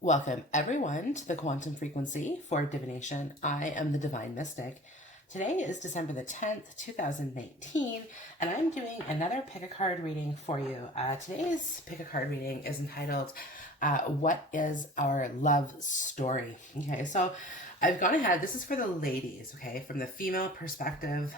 Welcome everyone to the Quantum Frequency for Divination. I am the Divine Mystic. Today is December the 10th, 2019, and I'm doing another pick a card reading for you. Today's pick a card reading is entitled, What is Our Love Story? Okay, so I've gone ahead. This is for the ladies, okay, from the female perspective.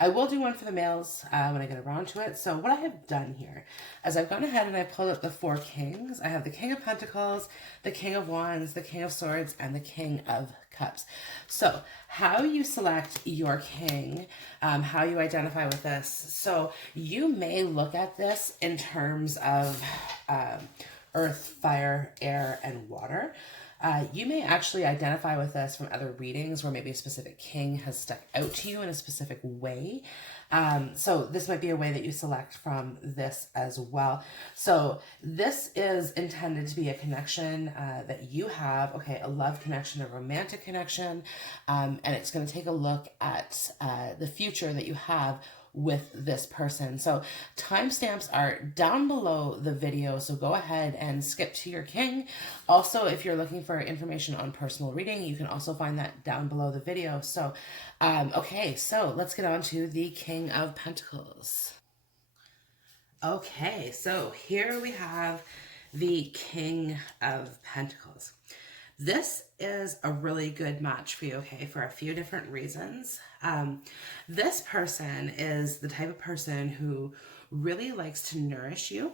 I will do one for the males when I get around to it. So what I have done here is I've gone ahead and I pulled up the four kings. I have the King of Pentacles, the King of Wands, the King of Swords, and the King of Cups. So how you select your king, how you identify with this. So you may look at this in terms of earth, fire, air, and water. You may actually identify with this from other readings where maybe a specific king has stuck out to you in a specific way. So this might be a way that you select from this as well. So this is intended to be a connection that you have, okay, a love connection, a romantic connection, and it's going to take a look at the future that you have with this person. So timestamps are down below the video, so go ahead and skip to your king. Also, if you're looking for information on personal reading, you can also find that down below the video. So okay, so let's get on to the King of Pentacles. Okay, so here we have the King of Pentacles. This is a really good match for you, okay, for a few different reasons. This person is the type of person who really likes to nourish you,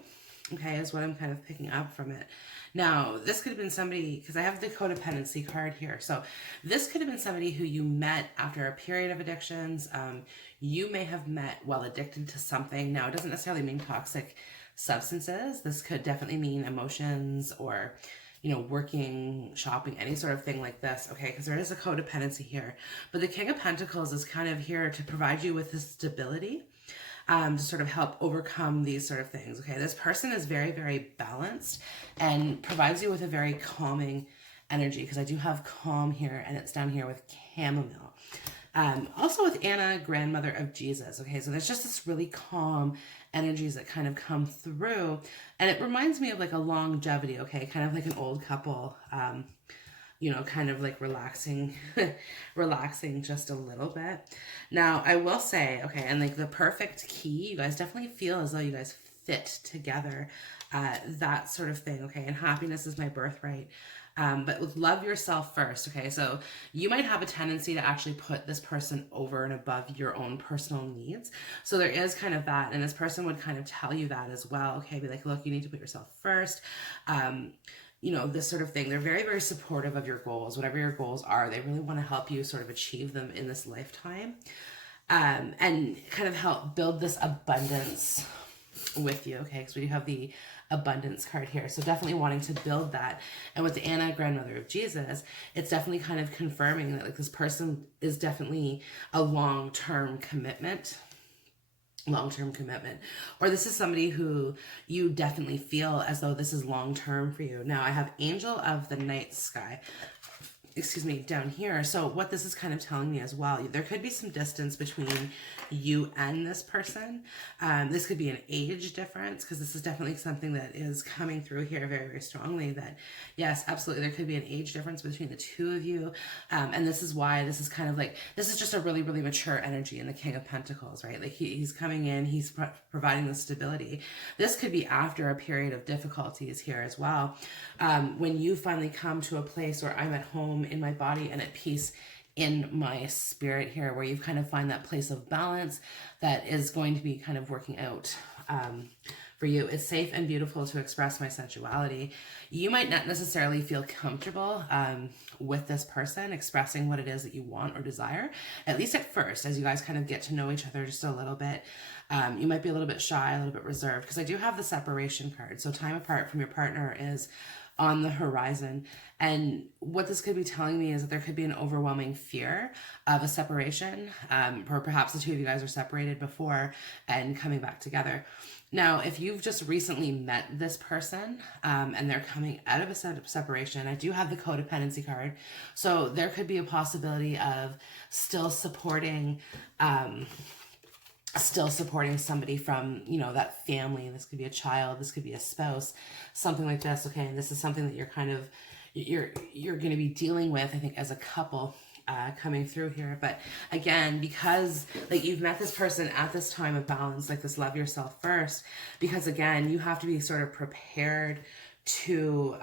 okay, is what I'm kind of picking up from it. Now, this could have been somebody, because I have the codependency card here, so this could have been somebody who you met after a period of addictions. You may have met while addicted to something. Now, it doesn't necessarily mean toxic substances. This could definitely mean emotions or, you know, working, shopping, any sort of thing like this, okay? Because there is a codependency here. But the King of Pentacles is kind of here to provide you with this stability, to sort of help overcome these sort of things, okay? This person is very, very balanced and provides you with a very calming energy, because I do have calm here, and it's down here with chamomile. Also with Anna, grandmother of Jesus, okay? So there's just this really calm energies that kind of come through, and it reminds me of like a longevity, okay? Kind of like an old couple, you know, kind of like relaxing, relaxing just a little bit. Now, I will say, okay, and like the perfect key, you guys definitely feel as though you guys fit together, that sort of thing, okay? And happiness is my birthright. But with love yourself first, okay? So you might have a tendency to actually put this person over and above your own personal needs. So there is kind of that, and this person would kind of tell you that as well, okay? Be like, look, you need to put yourself first. You know, this sort of thing. They're very, very supportive of your goals. Whatever your goals are, they really want to help you sort of achieve them in this lifetime. And kind of help build this abundance with you, okay? Because we do have the abundance card here, so definitely wanting to build that. And with the Anna, grandmother of Jesus, it's definitely kind of confirming that like this person is definitely a long-term commitment, or this is somebody who you definitely feel as though this is long-term for you. Now I have Angel of the Night Sky, excuse me, down here. So what this is kind of telling me as well, there could be some distance between you and this person. This could be an age difference, because this is definitely something that is coming through here very, very strongly, that yes, absolutely, there could be an age difference between the two of you. And this is why this is kind of like, this is just a really, really mature energy in the King of Pentacles, right? Like he's coming in, he's providing the stability. This could be after a period of difficulties here as well. When you finally come to a place where I'm at home in my body and at peace in my spirit here, where you kind of find that place of balance that is going to be kind of working out for you. It's safe and beautiful to express my sensuality. You might not necessarily feel comfortable with this person expressing what it is that you want or desire, at least at first, as you guys kind of get to know each other just a little bit. You might be a little bit shy, a little bit reserved, because I do have the separation card. So time apart from your partner is on the horizon. And what this could be telling me is that there could be an overwhelming fear of a separation, or perhaps the two of you guys are separated before and coming back together. Now, if you've just recently met this person and they're coming out of a separation, I do have the codependency card. So there could be a possibility of still supporting still supporting somebody from, you know, that family. This could be a child, this could be a spouse, something like this. Okay, and this is something that you're kind of, you're going to be dealing with, I think, as a couple, coming through here. But again, because like you've met this person at this time of balance, like this love yourself first, because again, you have to be sort of prepared to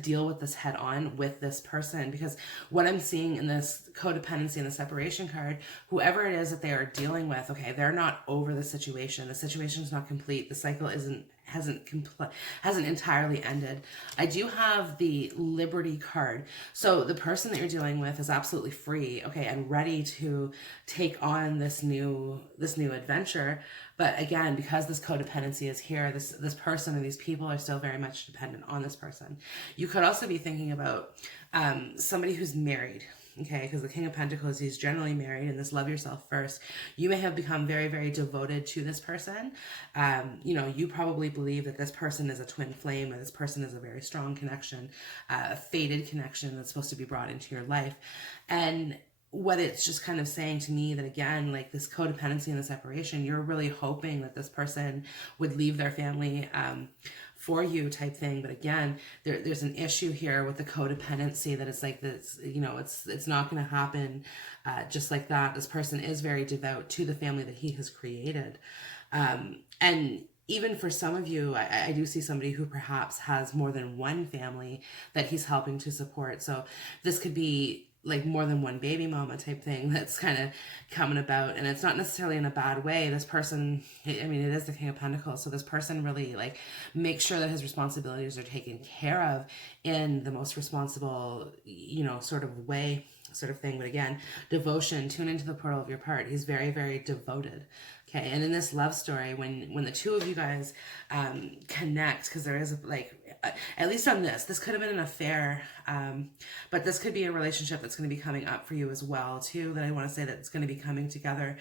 deal with this head on with this person. Because what I'm seeing in this codependency and the separation card, whoever it is that they are dealing with, okay, they're not over the situation. The situation is not complete. The cycle hasn't entirely ended. I do have the Liberty card. So the person that you're dealing with is absolutely free, okay, and ready to take on this new adventure. But again, because this codependency is here, this person or these people are still very much dependent on this person. You could also be thinking about somebody who's married. Okay, because the King of Pentacles, he's generally married, and this love yourself first. You may have become very, very devoted to this person. You know, you probably believe that this person is a twin flame, or this person is a very strong connection, a fated connection that's supposed to be brought into your life. And what it's just kind of saying to me that, again, like this codependency and the separation, you're really hoping that this person would leave their family for you type thing. But again, there's an issue here with the codependency, that it's like this, you know, it's not going to happen just like that. This person is very devout to the family that he has created. And even for some of you, I do see somebody who perhaps has more than one family that he's helping to support. So this could be like more than one baby mama type thing that's kind of coming about. And it's not necessarily in a bad way. This person, I mean, it is the King of Pentacles. So this person really like makes sure that his responsibilities are taken care of in the most responsible, you know, sort of way, sort of thing. But again, devotion, tune into the portal of your heart. He's very, very devoted. Okay. And in this love story, when the two of you guys connect, because there is like, at least on this could have been an affair, but this could be a relationship that's going to be coming up for you as well too, that I want to say that it's going to be coming together.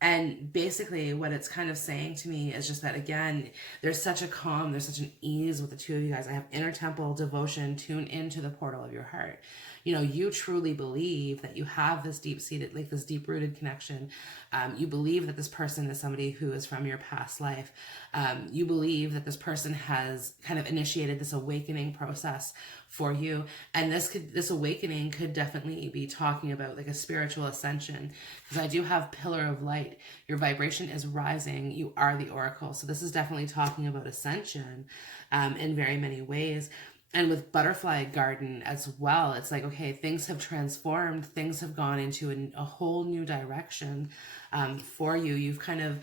And basically what it's kind of saying to me is just that, again, there's such a calm, there's such an ease with the two of you guys. I have inner temple devotion, tune into the portal of your heart. You know, you truly believe that you have this deep-seated, like this deep-rooted connection. You believe that this person is somebody who is from your past life. You believe that this person has kind of initiated this awakening process for you. And this awakening could definitely be talking about like a spiritual ascension, because I do have Pillar of Light. Your vibration is rising. You are the Oracle. So this is definitely talking about ascension in very many ways. And with Butterfly Garden as well, it's like, okay, things have transformed. Things have gone into a whole new direction for you. You've kind of,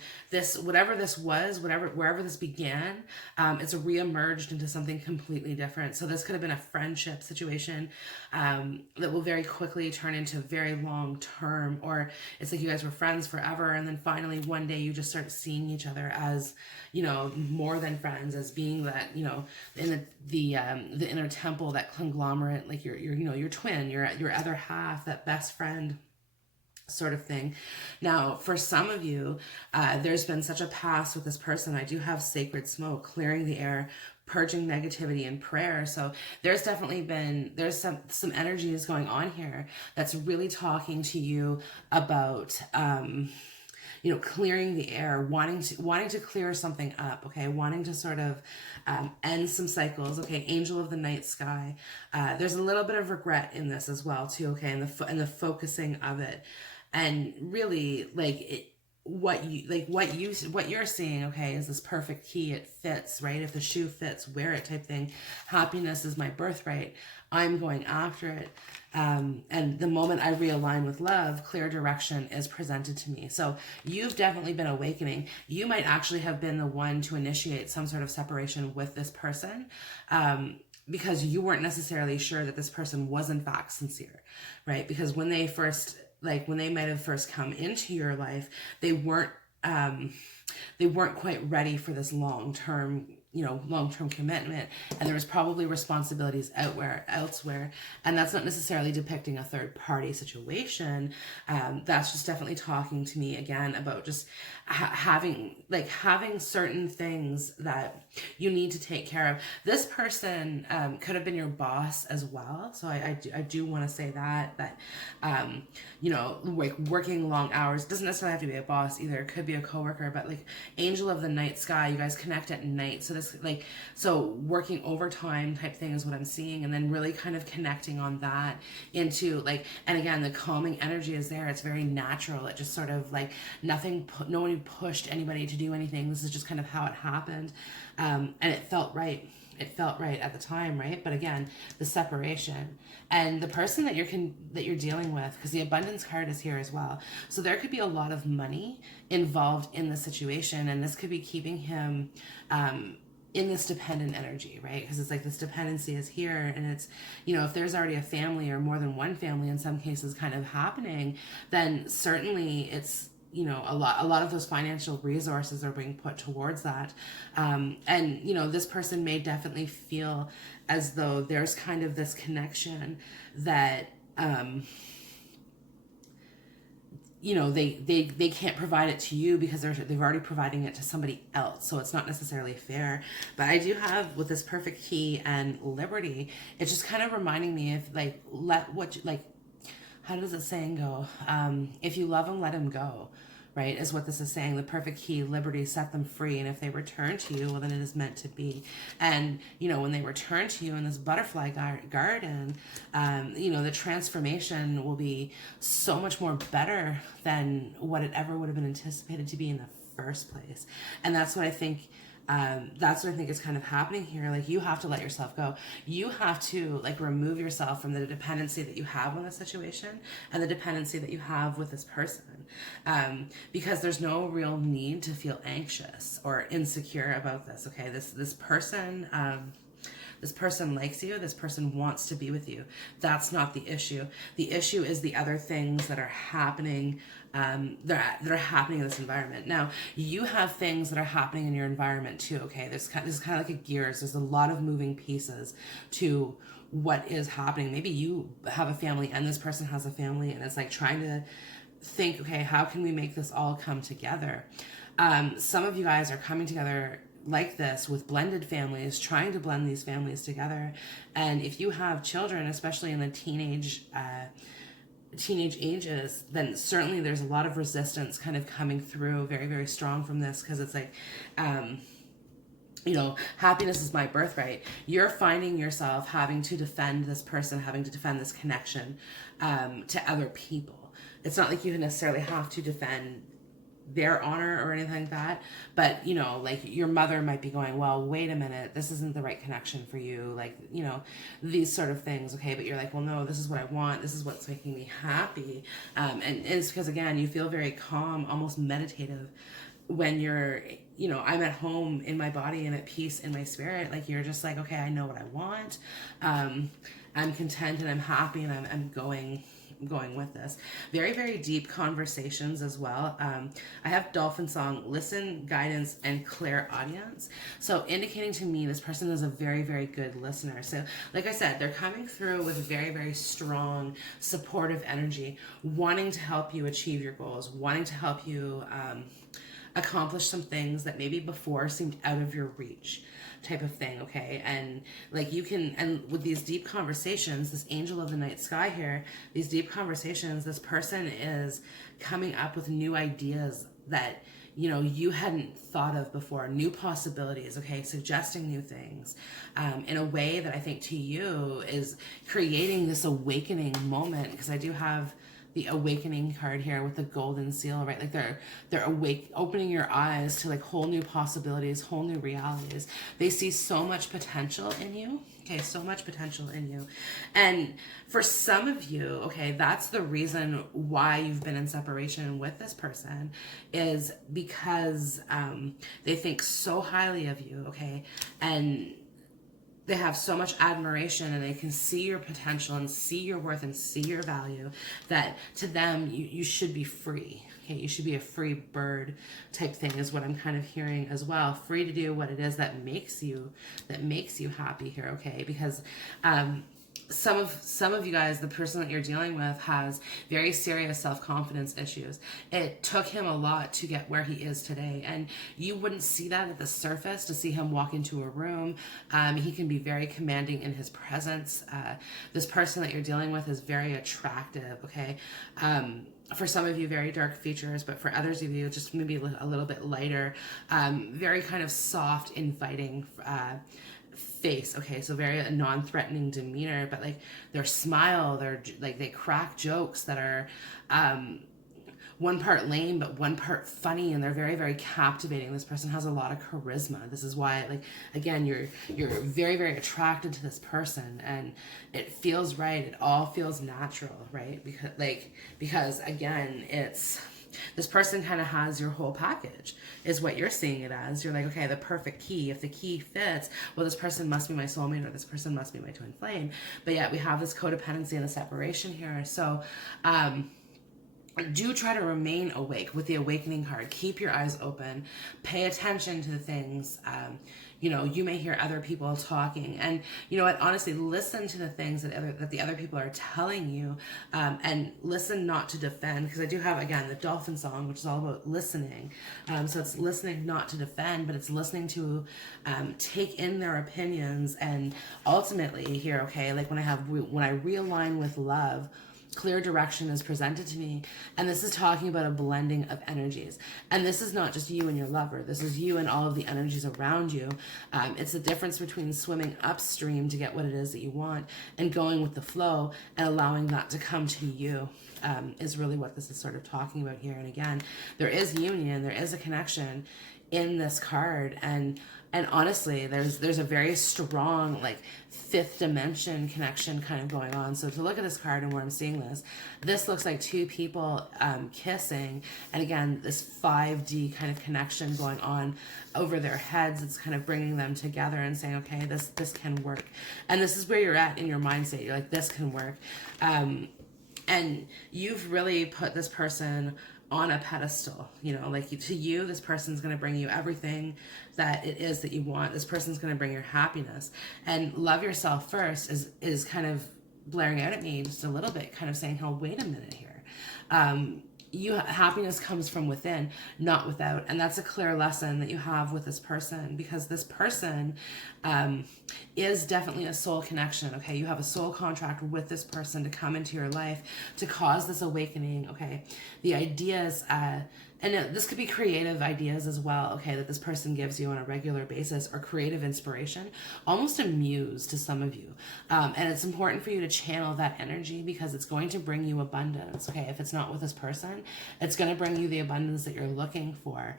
whatever this was, wherever this began, it's reemerged into something completely different. So this could have been a friendship situation that will very quickly turn into very long term, or it's like you guys were friends forever, and then finally one day you just start seeing each other as, you know, more than friends, as being that, you know, in the inner temple, that conglomerate, like your twin, your other half, that best friend sort of thing. Now, for some of you, there's been such a past with this person. I do have sacred smoke, clearing the air, purging negativity and prayer. So there's definitely been, there's some energies going on here that's really talking to you about, you know, clearing the air, wanting to clear something up, okay, wanting to sort of end some cycles, okay. Angel of the night sky. There's a little bit of regret in this as well too, okay, and the focusing of it, and really like what you're seeing, okay, is this perfect key. It fits, right? If the shoe fits, wear it type thing. Happiness is my birthright. I'm going after it. And the moment I realign with love, clear direction is presented to me. So you've definitely been awakening. You might actually have been the one to initiate some sort of separation with this person, because you weren't necessarily sure that this person was in fact sincere, right? Because when they might have first come into your life, they weren't quite ready for this long-term long-term commitment, and there was probably responsibilities elsewhere, and that's not necessarily depicting a third-party situation. That's just definitely talking to me again about just having certain things that you need to take care of. This person could have been your boss as well, so I do want to say that like working long hours doesn't necessarily have to be a boss either. It could be a coworker, but like angel of the night sky, you guys connect at night, so so working overtime type thing is what I'm seeing, and then really kind of connecting on that into and again, the calming energy is there. It's very natural. It just sort of no one pushed anybody to do anything. This is just kind of how it happened, and it felt right. It felt right at the time, right? But again, the separation and the person that you're dealing with, because the abundance card is here as well. So there could be a lot of money involved in the situation, and this could be keeping him in this dependent energy, right? Because it's like this dependency is here, and it's, if there's already a family or more than one family in some cases kind of happening, then certainly it's, a lot of those financial resources are being put towards that. And, this person may definitely feel as though there's kind of this connection that, they can't provide it to you because they've already providing it to somebody else. So it's not necessarily fair. But I do have with this perfect key and liberty, it's just kind of reminding me of how does the saying go? If you love them, let them go. Right, is what this is saying. The perfect key, liberty, set them free. And if they return to you, well, then it is meant to be. And, when they return to you in this butterfly garden, the transformation will be so much more better than what it ever would have been anticipated to be in the first place. And that's what I think. That's what I think is kind of happening here. Like, you have to let yourself go. You have to remove yourself from the dependency that you have on the situation and the dependency that you have with this person. Because there's no real need to feel anxious or insecure about this. Okay. This person likes you. This person wants to be with you. That's not the issue. The issue is the other things that are happening that are happening in this environment. Now, you have things that are happening in your environment too, okay? This is kind of like a gears. There's a lot of moving pieces to what is happening. Maybe you have a family and this person has a family, and it's like trying to think, okay, how can we make this all come together? Some of you guys are coming together like this with blended families, trying to blend these families together. And if you have children, especially in the teenage ages, then certainly there's a lot of resistance kind of coming through very, very strong from this, because it's like, happiness is my birthright. You're finding yourself having to defend this person, having to defend this connection to other people. It's not like you necessarily have to defend their honor or anything like that, but your mother might be going, well, wait a minute, this isn't the right connection for you, these sort of things, okay? But you're like, well, no, this is what I want, this is what's making me happy, and it's because, again, you feel very calm, almost meditative when you're, I'm at home in my body and at peace in my spirit. You're just like, okay, I know what I want, I'm content and I'm happy, and I'm going with this. Very, very deep conversations as well. I have Dolphin Song, listen, guidance, and clairaudience. So indicating to me this person is a very, very good listener. So like I said, they're coming through with very, very strong, supportive energy, wanting to help you achieve your goals, wanting to help you accomplish some things that maybe before seemed out of your reach, type of thing, okay? And you can, and with these deep conversations, this angel of the night sky here, these deep conversations, this person is coming up with new ideas that you hadn't thought of before, new possibilities, okay, suggesting new things in a way that I think to you is creating this awakening moment, because I do have the awakening card here with the golden seal, right? They're awake, opening your eyes to whole new possibilities, whole new realities. They see so much potential in you. Okay, so much potential in you. And for some of you, okay, that's the reason why you've been in separation with this person, is because they think so highly of you, okay? And they have so much admiration, and they can see your potential and see your worth and see your value, that to them you should be free. okay? You should be a free bird type thing is what I'm kind of hearing as well. Free to do what it is that makes you happy here, okay? Because some of you guys, the person that you're dealing with has very serious self-confidence issues. It took him a lot to get where he is today, and you wouldn't see that at the surface. To see him walk into a room, he can be very commanding in his presence. This person that you're dealing with is very attractive, okay? For some of you, very dark features, but for others of you, just maybe a little bit lighter, very kind of soft, inviting face, okay? So very non-threatening demeanor, but like their smile, they're like, they crack jokes that are one part lame but one part funny, and they're very, very captivating. This person has a lot of charisma. This is why, like, again, you're very, very attracted to this person, and it feels right. It all feels natural, right? Because again, it's this person kind of has your whole package, is what you're seeing it as. You're like, okay, the perfect key. If the key fits, well, this person must be my soulmate, or this person must be my twin flame. But yet we have this codependency and the separation here. So do try to remain awake with the awakening card. Keep your eyes open. Pay attention to the things. You know, you may hear other people talking, and you know what? Honestly, listen to the things that the other people are telling you, and listen not to defend. Because I do have, again, the dolphin song, which is all about listening. So it's listening not to defend, but it's listening to take in their opinions, and ultimately here, okay, like when I realign with love, clear direction is presented to me. And this is talking about a blending of energies. And this is not just you and your lover. This is you and all of the energies around you. It's the difference between swimming upstream to get what it is that you want and going with the flow and allowing that to come to you, is really what this is sort of talking about here. And again, there is union, there is a connection in this card, and honestly, there's a very strong, like, fifth dimension connection kind of going on. So to look at this card and where I'm seeing this looks like two people kissing, and again, this 5D kind of connection going on over their heads. It's kind of bringing them together and saying, okay, this can work. And this is where you're at in your mindset. You're like, this can work. And you've really put this person on a pedestal, you know, like to you, this person's going to bring you everything that it is that you want. This person's going to bring your happiness. And love yourself first is kind of blaring out at me just a little bit, kind of saying, oh, wait a minute here. Happiness comes from within, not without. And that's a clear lesson that you have with this person, because this person is definitely a soul connection, okay? You have a soul contract with this person to come into your life to cause this awakening, okay? The ideas, and this could be creative ideas as well, okay, that this person gives you on a regular basis, or creative inspiration, almost a muse to some of you. And it's important for you to channel that energy, because it's going to bring you abundance, okay? If it's not with this person, it's going to bring you the abundance that you're looking for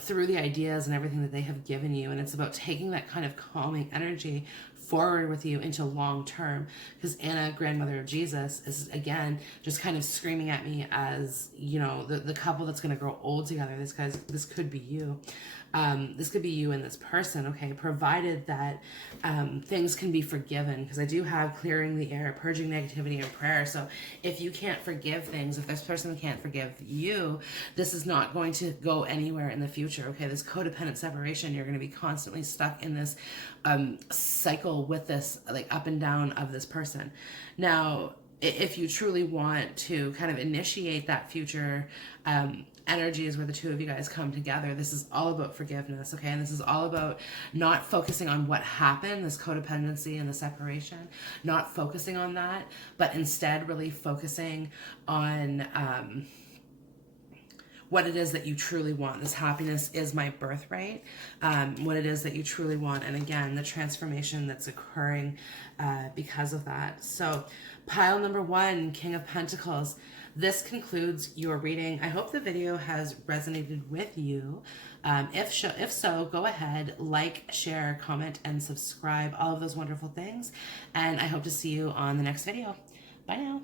through the ideas and everything that they have given you. And it's about taking that kind of calming energy forward with you into long term, because Anna, grandmother of Jesus, is again just kind of screaming at me as, you know, the couple that's going to grow old together. This could be you. This could be you and this person, okay, provided that things can be forgiven, because I do have clearing the air, purging negativity, and prayer. So if you can't forgive things, if this person can't forgive you, this is not going to go anywhere in the future, okay? This codependent separation, you're going to be constantly stuck in this cycle with this, like, up and down of this person. Now, if you truly want to kind of initiate that future energies where the two of you guys come together, this is all about forgiveness, okay? And this is all about not focusing on what happened, this codependency and the separation, not focusing on that, but instead really focusing on what it is that you truly want. This happiness is my birthright. What it is that you truly want. And again, the transformation that's occurring because of that. So pile number 1, King of Pentacles. This concludes your reading. I hope the video has resonated with you. If so, go ahead, like, share, comment, and subscribe. All of those wonderful things. And I hope to see you on the next video. Bye now.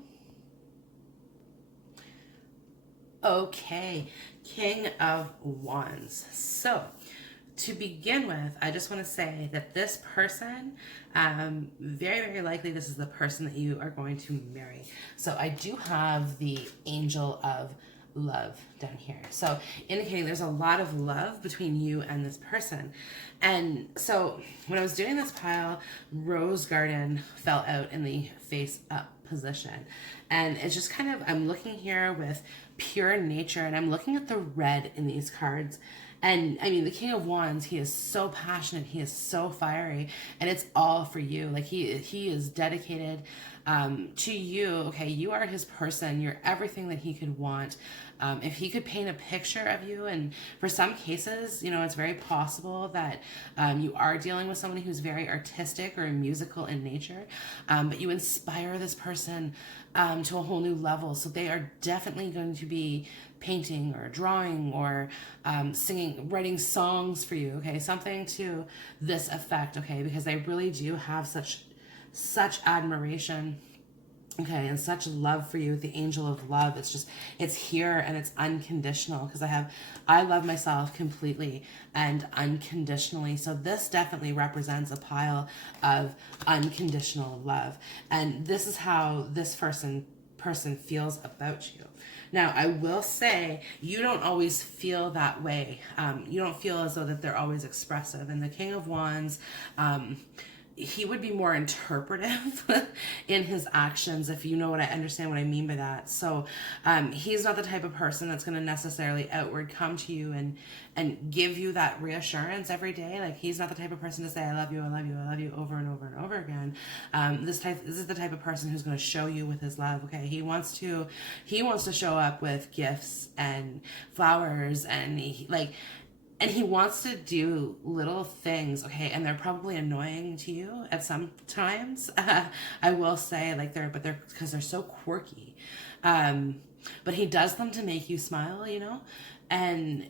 Okay, King of Wands. So, to begin with, I just want to say that this person, very, very likely this is the person that you are going to marry. So I do have the Angel of love down here. So indicating there's a lot of love between you and this person. And so when I was doing this pile, Rose Garden fell out in the face up position. And it's just kind of, I'm looking here with pure nature, and I'm looking at the red in these cards. And I mean, the King of Wands, he is so passionate, he is so fiery, and it's all for you. Like he is dedicated to you. Okay, you are his person. You're everything that he could want. If he could paint a picture of you, and for some cases, you know, it's very possible that you are dealing with someone who's very artistic or musical in nature, but you inspire this person to a whole new level. So they are definitely going to be painting or drawing or singing, writing songs for you, okay? Something to this effect, okay? Because they really do have such admiration, okay, and such love for you, the angel of love. It's just, it's here and it's unconditional, because I love myself completely and unconditionally. So this definitely represents a pile of unconditional love. And this is how this person feels about you. Now, I will say, you don't always feel that way. You don't feel as though that they're always expressive. And the King of Wands, he would be more interpretive in his actions, if you know what I understand what I mean by that. So he's not the type of person that's going to necessarily outward come to you and give you that reassurance every day. Like, he's not the type of person to say, I love you, I love you, I love you over and over and over again. This is the type of person who's going to show you with his love. Okay, he wants to show up with gifts and flowers, and he wants to do little things, okay, and they're probably annoying to you at some times. I will say, like, they're because they're so quirky. But he does them to make you smile, you know, and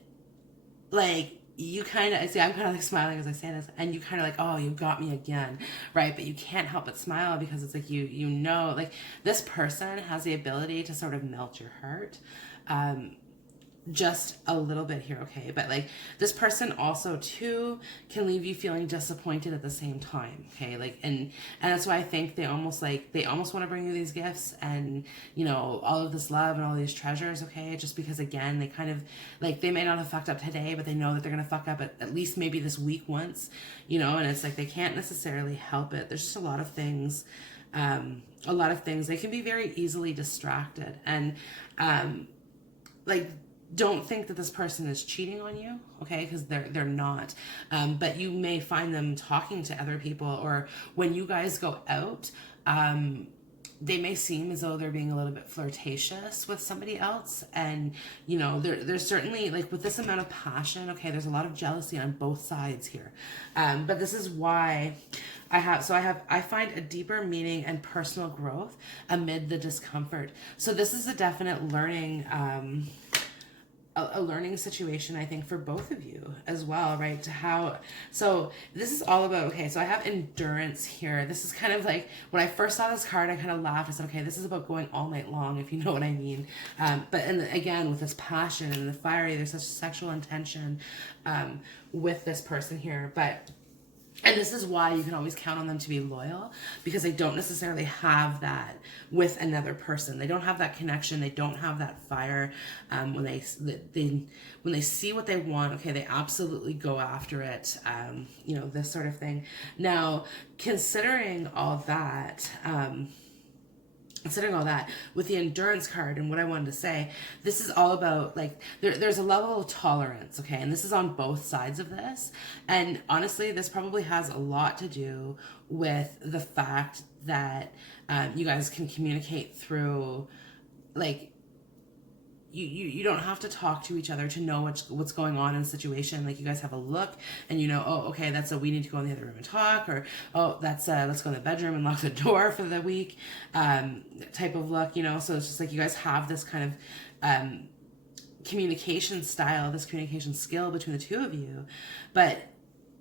like, you kind of, see, I'm kind of like smiling as I say this, and you kind of like, oh, you got me again, right? But you can't help but smile, because it's like, you know, like, this person has the ability to sort of melt your heart. Just a little bit here, okay? But like, this person also too can leave you feeling disappointed at the same time, okay? Like, and that's why I think they almost want to bring you these gifts and, you know, all of this love and all these treasures, okay? Just because, again, they kind of, like, they may not have fucked up today, but they know that they're gonna fuck up at least maybe this week once, you know. And it's like, they can't necessarily help it. There's just a lot of things. They can be very easily distracted, and like, don't think that this person is cheating on you, okay? Because they're not. But you may find them talking to other people, or when you guys go out, they may seem as though they're being a little bit flirtatious with somebody else. And, you know, there's certainly, like, with this amount of passion, okay, there's a lot of jealousy on both sides here. But this is why I find a deeper meaning and personal growth amid the discomfort. So this is a definite learning, a learning situation, I think, for both of you as well, right? So this is all about, okay, so I have endurance here. This is kind of like, when I first saw this card, I kind of laughed. I said, okay, this is about going all night long, if you know what I mean. And again, with this passion and the fiery, there's such sexual intention with this person here. And this is why you can always count on them to be loyal, because they don't necessarily have that with another person. They don't have that connection. They don't have that fire. When they see what they want, okay, they absolutely go after it. You know, this sort of thing. Now, considering all that, with the endurance card and what I wanted to say, this is all about, like, there's a level of tolerance, okay? And this is on both sides of this. And honestly, this probably has a lot to do with the fact that you guys can communicate through, like, you don't have to talk to each other to know what's going on in a situation. Like, you guys have a look and you know, oh, okay, that's we need to go in the other room and talk, or, oh, that's let's go in the bedroom and lock the door for the week, type of look, you know. So it's just like, you guys have this kind of communication style, this communication skill between the two of you. But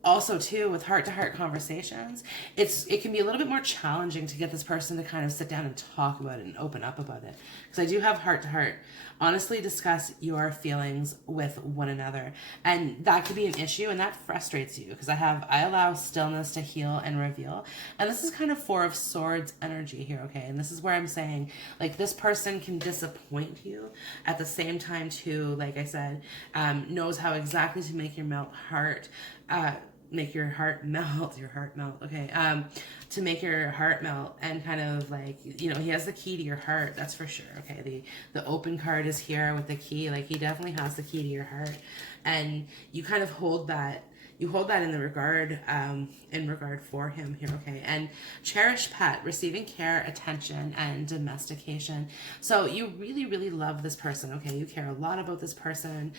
also too, with heart-to-heart conversations, it can be a little bit more challenging to get this person to kind of sit down and talk about it and open up about it. Because I do have heart-to-heart. Honestly discuss your feelings with one another. And that could be an issue, and that frustrates you, because I allow stillness to heal and reveal. And this is kind of Four of Swords energy here, okay? And this is where I'm saying, like, this person can disappoint you at the same time too, like I said, knows how exactly to make your make your heart melt, okay, to make your heart melt, and kind of like, you know, he has the key to your heart, that's for sure, okay? The open card is here with the key, like, he definitely has the key to your heart, and you kind of hold that, in the regard, in regard for him here, okay? And cherished pet, receiving care, attention, and domestication. So you really, really love this person, okay? You care a lot about this person.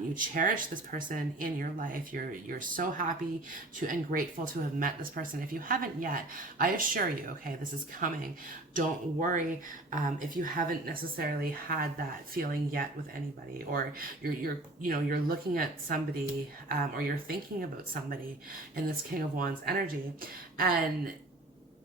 You cherish this person in your life. You're so happy and grateful to have met this person. If you haven't yet, I assure you, okay, this is coming. Don't worry if you haven't necessarily had that feeling yet with anybody, or you're looking at somebody, or you're thinking about somebody in this King of Wands energy, and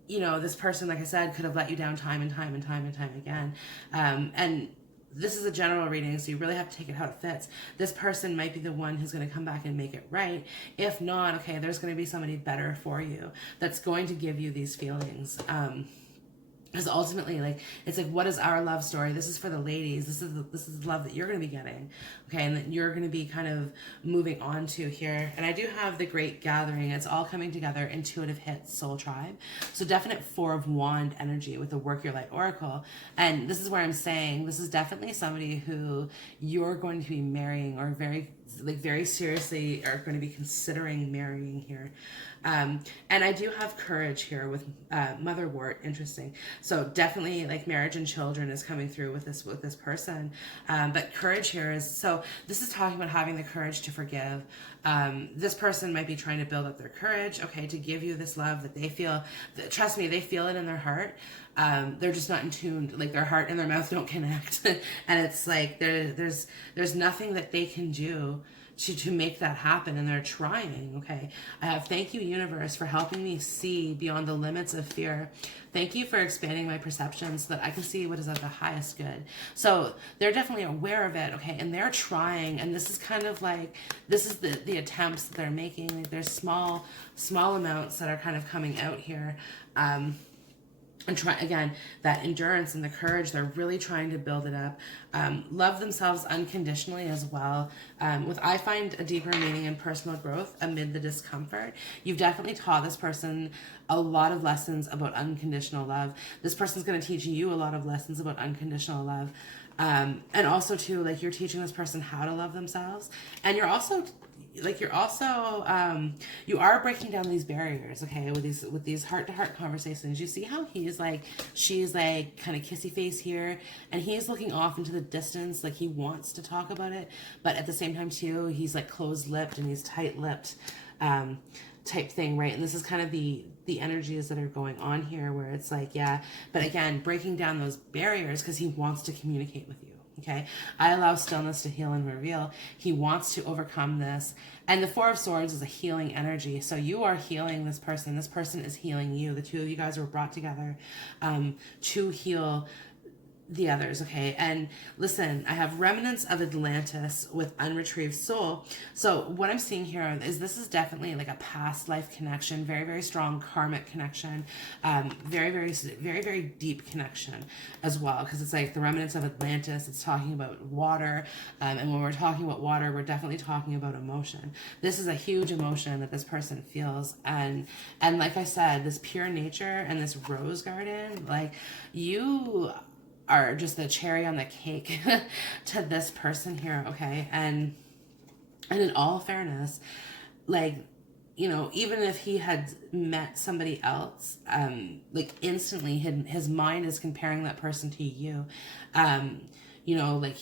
you know, this person, like I said, could have let you down time and time and time and time again, and this is a general reading, so you really have to take it how it fits. This person might be the one who's going to come back and make it right. If not, okay, there's going to be somebody better for you that's going to give you these feelings. Because ultimately, like, it's like, what is our love story? This is for the ladies. This is the love that you're going to be getting, okay, and that you're going to be kind of moving on to here. And I do have the Great Gathering. It's all coming together. Intuitive hits, Soul Tribe. So definite Four of Wand energy with the Work Your Light Oracle. And this is where I'm saying this is definitely somebody who you're going to be marrying, or very seriously are going to be considering marrying here. And I do have courage here with Motherwort. Interesting. So definitely, like, marriage and children is coming through with this person. But courage here this is talking about having the courage to forgive. This person might be trying to build up their courage, okay, to give you this love that they feel. Trust me, they feel it in their heart. They're just not in tune, like, their heart and their mouth don't connect. And it's like there's nothing that they can do to make that happen, and they're trying, okay? I have, thank you, universe, for helping me see beyond the limits of fear. Thank you for expanding my perception so that I can see what is of the highest good. So they're definitely aware of it, okay? And they're trying, and this is kind of like, this is the attempts that they're making. Like, there's small amounts that are kind of coming out here. And try, again, that endurance and the courage, they're really trying to build it up. Love themselves unconditionally as well. I find a deeper meaning in personal growth amid the discomfort. You've definitely taught this person a lot of lessons about unconditional love. This person's going to teach you a lot of lessons about unconditional love. And also too, like, you're teaching this person how to love themselves. And you are breaking down these barriers, okay, with these heart-to-heart conversations. You see how she's like kind of kissy face here, and he's looking off into the distance, like he wants to talk about it, but at the same time too, he's like closed-lipped and he's tight-lipped, type thing, right? And this is kind of the energies that are going on here, where it's like, yeah, but again, breaking down those barriers because he wants to communicate with you. Okay, I allow stillness to heal and reveal. He wants to overcome this. And the Four of Swords is a healing energy. So you are healing this person. This person is healing you. The two of you guys were brought together to heal the others, okay? And listen, I have remnants of Atlantis with unretrieved soul. So what I'm seeing here is this is definitely like a past life connection, very, very strong karmic connection, very, very, very, very deep connection as well, because it's like the remnants of Atlantis. It's talking about water, and when we're talking about water, we're definitely talking about emotion. This is a huge emotion that this person feels, and like I said, this pure nature and this rose garden, like, you are just the cherry on the cake to this person here, okay? And in all fairness, like, you know, even if he had met somebody else, like, instantly his mind is comparing that person to you. You know, like,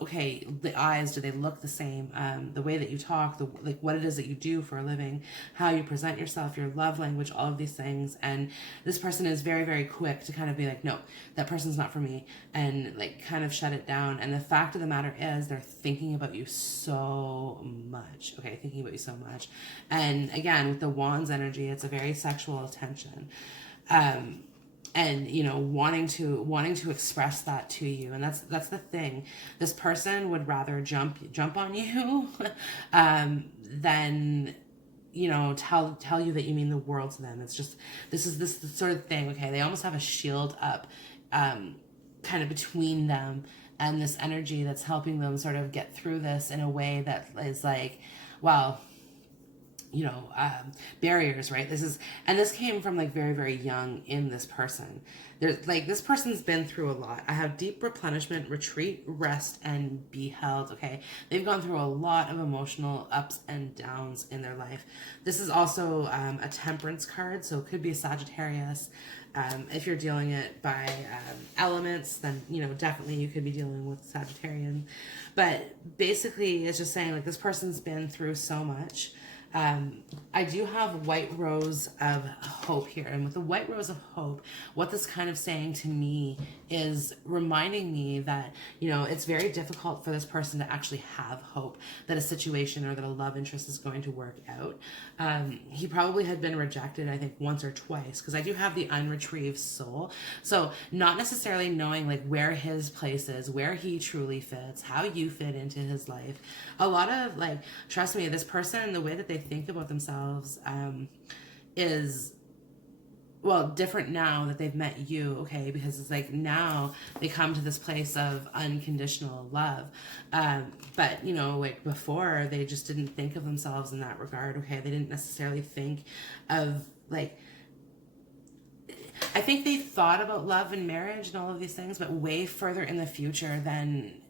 okay, the eyes, do they look the same? The way that you talk, like what it is that you do for a living, how you present yourself, your love language, all of these things. And this person is very, very quick to kind of be like, no, that person's not for me, and like kind of shut it down. And the fact of the matter is, they're thinking about you so much. Okay, thinking about you so much. And again, with the Wands energy, it's a very sexual attention. And you know, wanting to express that to you. And that's the thing. This person would rather jump on you than, you know, tell you that you mean the world to them. It's just, this is this sort of thing. Okay, they almost have a shield up kind of between them and this energy that's helping them sort of get through this in a way that is like, well, you know, barriers, right? This came from like very, very young in this person. There's like, this person's been through a lot. I have deep replenishment, retreat, rest, and be held. Okay. They've gone through a lot of emotional ups and downs in their life. This is also a temperance card. So it could be a Sagittarius. If you're dealing it by elements, then, you know, definitely you could be dealing with Sagittarian. But basically it's just saying like, this person's been through so much. I do have White Rose of Hope here. And with the White Rose of Hope, what this kind of saying to me is reminding me that, you know, it's very difficult for this person to actually have hope that a situation or that a love interest is going to work out. He probably had been rejected, I think, once or twice, because I do have the unretrieved soul. So not necessarily knowing like where his place is, where he truly fits, how you fit into his life. A lot of like, trust me, this person, the way that they think about themselves is, well, different now that they've met you, okay? Because it's like now they come to this place of unconditional love. But, you know, like before, they just didn't think of themselves in that regard, okay? They didn't necessarily think of, like, I think they thought about love and marriage and all of these things, but way further in the future than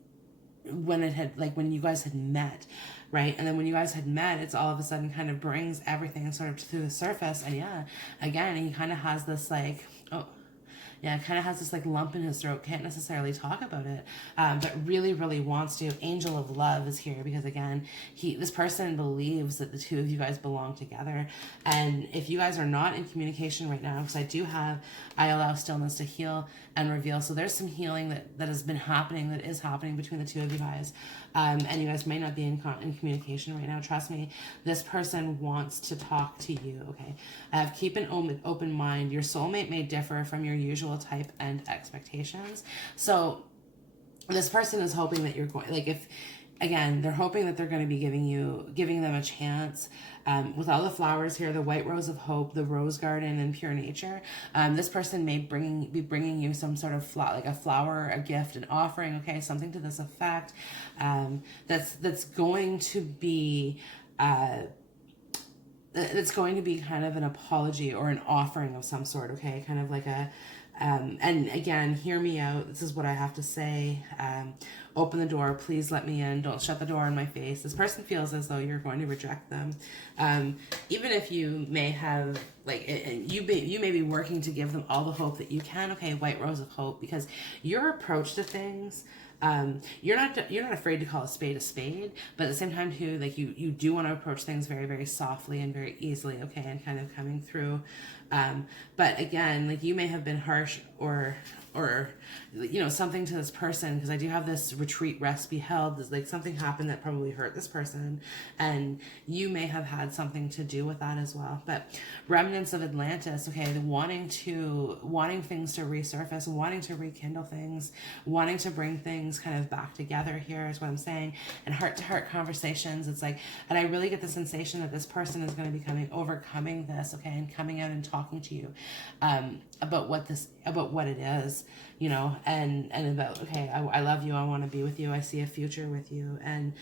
when it had, like, when you guys had met, right? And then when you guys had met, it's all of a sudden kind of brings everything sort of to the surface. And yeah, again, he kind of has this like, oh, yeah, kind of has this like lump in his throat, can't necessarily talk about it, but really, really wants to. Angel of Love is here because again, this person believes that the two of you guys belong together. And if you guys are not in communication right now, because I allow stillness to heal and reveal. So there's some healing that has been happening, that is happening between the two of you guys. And you guys may not be in communication right now. Trust me, this person wants to talk to you, okay? Keep an open mind. Your soulmate may differ from your usual type and expectations. So this person is hoping that you're going, like, if, again, they're hoping that they're going to be giving them a chance. With all the flowers here, the White Rose of Hope, the Rose Garden, and Pure Nature, this person may be bringing you some sort of like a flower, a gift, an offering, okay, something to this effect, that's going to be kind of an apology or an offering of some sort, okay, kind of like a and again, hear me out. This is what I have to say. Open the door. Please let me in. Don't shut the door in my face. This person feels as though you're going to reject them. Even if you may have, like, you may be working to give them all the hope that you can. Okay, White Rose of Hope, because your approach to things, you're not afraid to call a spade, but at the same time too, like you do want to approach things very, very softly and very easily, okay, and kind of coming through. But again, like you may have been harsh or you know, something to this person, because I do have this retreat, rest, be held. There's like something happened that probably hurt this person, and you may have had something to do with that as well. But remnants of Atlantis, okay, the wanting things to resurface, wanting to rekindle things, wanting to bring things kind of back together here is what I'm saying. And heart-to-heart conversations, it's like, and I really get the sensation that this person is going to be overcoming this, okay, and coming out and talking to you about what it is, you know, and about, okay, I love you, I want to be with you, I see a future with you. And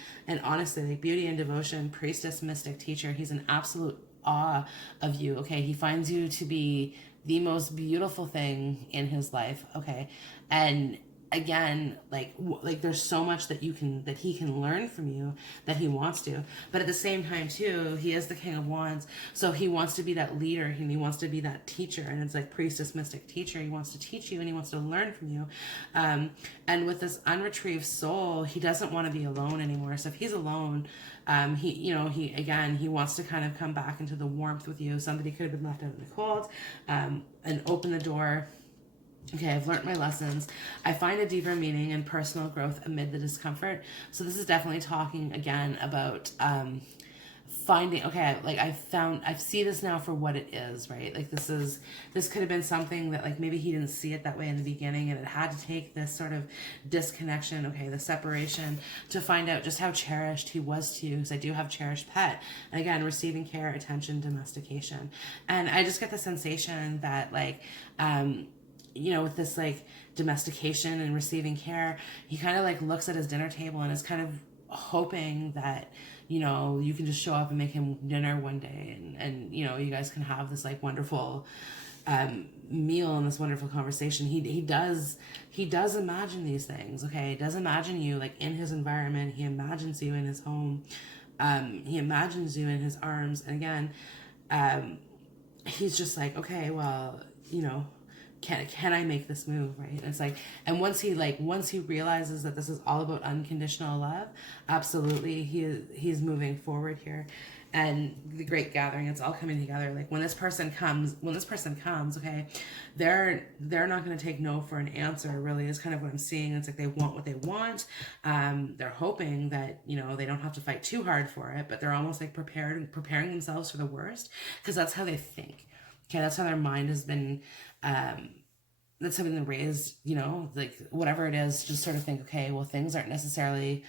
honestly, like beauty and devotion, priestess, mystic, teacher, he's in absolute awe of you, okay? He finds you to be the most beautiful thing in his life, okay? And again, like there's so much that he can learn from you, that he wants to. But at the same time too, he is the King of Wands, so he wants to be that leader, and he wants to be that teacher, and it's like priestess, mystic, teacher. He wants to teach you, and he wants to learn from you. And with this unretrieved soul, he doesn't want to be alone anymore. So if he's alone, he wants to kind of come back into the warmth with you. Somebody could have been left out in the cold, and open the door. Okay, I've learned my lessons. I find a deeper meaning and personal growth amid the discomfort. So this is definitely talking again about finding, okay, like I see this now for what it is, right? Like this could have been something that like maybe he didn't see it that way in the beginning, and it had to take this sort of disconnection, okay, the separation, to find out just how cherished he was to you, because I do have cherished pet. And again, receiving care, attention, domestication. And I just get the sensation that like, with this like domestication and receiving care, he kind of like looks at his dinner table and is kind of hoping that, you can just show up and make him dinner one day, and you guys can have this like wonderful meal and this wonderful conversation. He does imagine these things, okay? He does imagine you like in his environment. He imagines you in his home. He imagines you in his arms. And again, he's just like, okay, well, can I make this move, right? And it's like, and once he realizes that this is all about unconditional love, absolutely, he's moving forward here. And the great gathering, it's all coming together. Like when this person comes, okay, they're not going to take no for an answer, really, is kind of what I'm seeing. It's like they want what they want. They're hoping that, they don't have to fight too hard for it, but they're almost like preparing themselves for the worst, because that's how they think. Okay, that's how their mind has been, that's how they've been raised, like whatever it is, just sort of think, okay, well, things aren't necessarily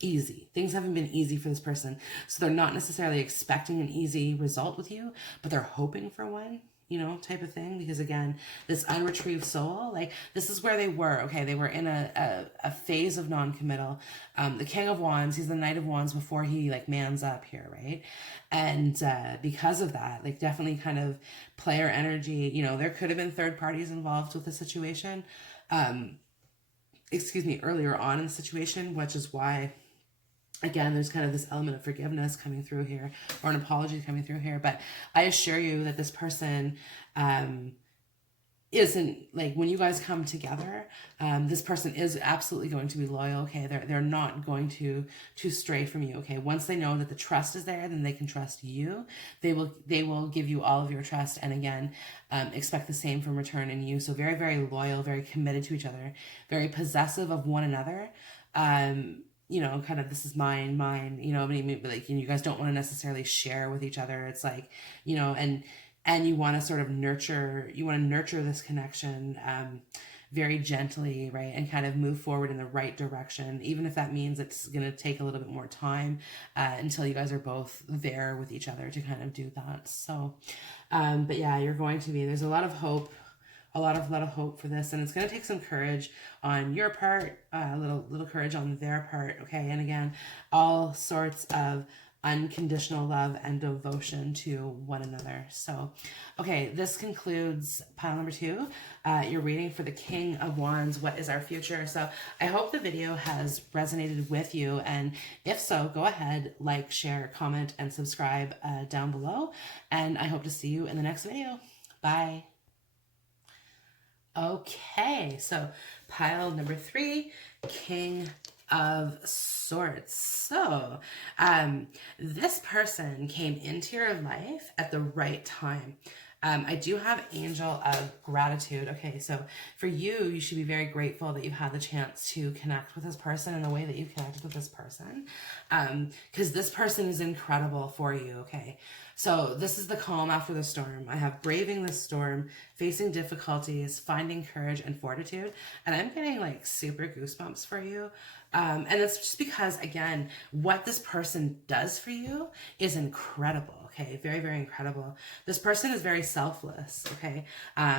easy. Things haven't been easy for this person. So they're not necessarily expecting an easy result with you, but they're hoping for one, type of thing. Because again, this unretrieved soul, like this is where they were, okay? They were in a phase of non-committal. The King of Wands, he's the Knight of Wands before he like mans up here, right? And because of that, like definitely kind of player energy, there could have been third parties involved with the situation, earlier on in the situation, which is why, again, there's kind of this element of forgiveness coming through here, or an apology coming through here. But I assure you that this person isn't, like, when you guys come together, this person is absolutely going to be loyal, okay? They're not going to stray from you, okay? Once they know that the trust is there, then they can trust you. They will give you all of your trust, and again, expect the same from return in you. So very, very loyal, very committed to each other, very possessive of one another. Kind of, this is mine, but like, you guys don't want to necessarily share with each other. It's like, and you want to sort of nurture this connection, very gently, right? And kind of move forward in the right direction, even if that means it's going to take a little bit more time, until you guys are both there with each other to kind of do that. So, but yeah, there's a lot of hope. A lot of hope for this, and it's going to take some courage on your part, a little courage on their part, okay? And again, all sorts of unconditional love and devotion to one another. So, okay, this concludes pile number 2. You're reading for the King of Wands. What is our future? So I hope the video has resonated with you, and if so, go ahead, like, share, comment, and subscribe down below, and I hope to see you in the next video. Bye. Okay, so pile number 3, King of Swords. So, this person came into your life at the right time. I do have Angel of Gratitude. Okay, so for you, you should be very grateful that you've had the chance to connect with this person in the way that you've connected with this person, because this person is incredible for you, okay? So this is the calm after the storm. I have braving the storm, facing difficulties, finding courage and fortitude. And I'm getting like super goosebumps for you. And it's just because, again, what this person does for you is incredible. Okay, very, very incredible. This person is very selfless, okay?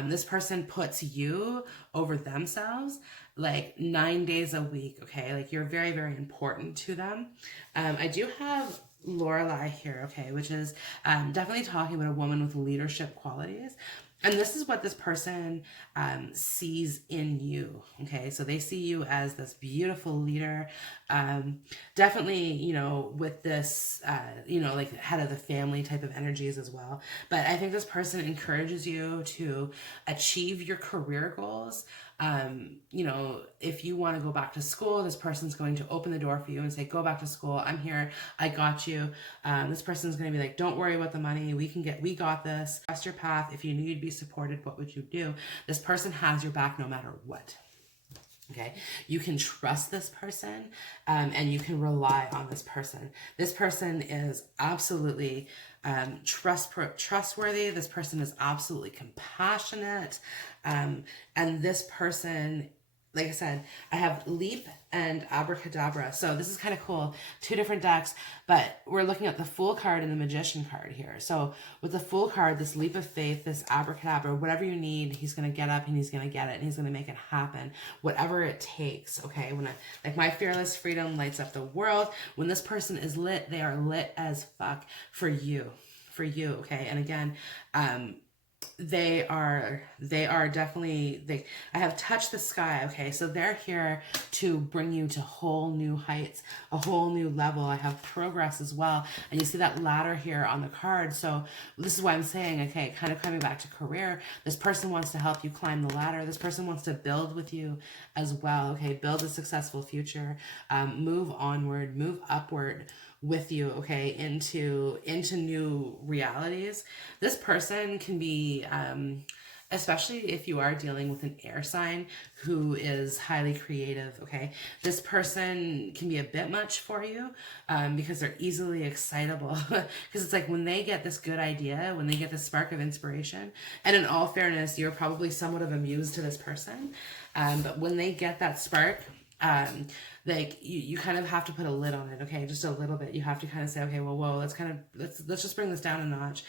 This person puts you over themselves like 9 days a week, okay? Like, you're very, very important to them. I do have Lorelei here, okay, which is definitely talking about a woman with leadership qualities. And this is what this person sees in you. Okay, so they see you as this beautiful leader. Definitely, you know, with this, you know, like head of the family type of energies as well. But I think this person encourages you to achieve your career goals. You know, if you want to go back to school, this person's going to open the door for you and say, go back to school. I'm here. I got you. This person's going to be like, don't worry about the money. We got this. Trust your path. If you knew you'd be supported, what would you do? This person has your back no matter what. Okay, you can trust this person, and you can rely on this person. This person is absolutely trustworthy. This person is absolutely compassionate, and this person, like I said, I have Leap and Abracadabra. So this is kind of cool. Two different decks, but we're looking at the Fool card and the Magician card here. So with the Fool card, this Leap of Faith, this Abracadabra, whatever you need, he's going to get up and he's going to get it and he's going to make it happen. Whatever it takes, okay? When like my fearless freedom lights up the world. When this person is lit, they are lit as fuck for you. For you, okay? And again, they are definitely, I have touched the sky, okay? So they're here to bring you to whole new heights, a whole new level. I have progress as well. And you see that ladder here on the card. So this is why I'm saying, okay, kind of coming back to career, this person wants to help you climb the ladder. This person wants to build with you as well, okay? Build a successful future, move onward, move upward with you, okay, into new realities. This person can be, especially if you are dealing with an air sign who is highly creative, okay, this person can be a bit much for you, because they're easily excitable. Because it's like when they get this good idea, when they get this spark of inspiration, and in all fairness, you're probably somewhat of a muse to this person, but when they get that spark, like you kind of have to put a lid on it, okay, just a little bit. You have to kind of say, okay, well, whoa, let's just bring this down a notch,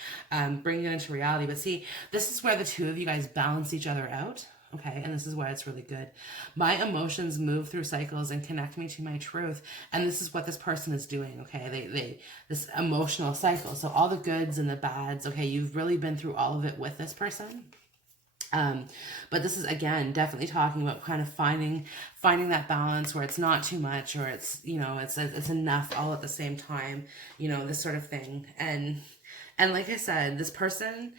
bring it into reality. But see, this is where the two of you guys balance each other out, okay, and this is why it's really good. My emotions move through cycles and connect me to my truth, and this is what this person is doing, okay. They this emotional cycle, so all the goods and the bads, okay, you've really been through all of it with this person. But this is, again, definitely talking about kind of finding that balance where it's not too much, or it's, you know, it's enough all at the same time, you know, this sort of thing. And like I said, this person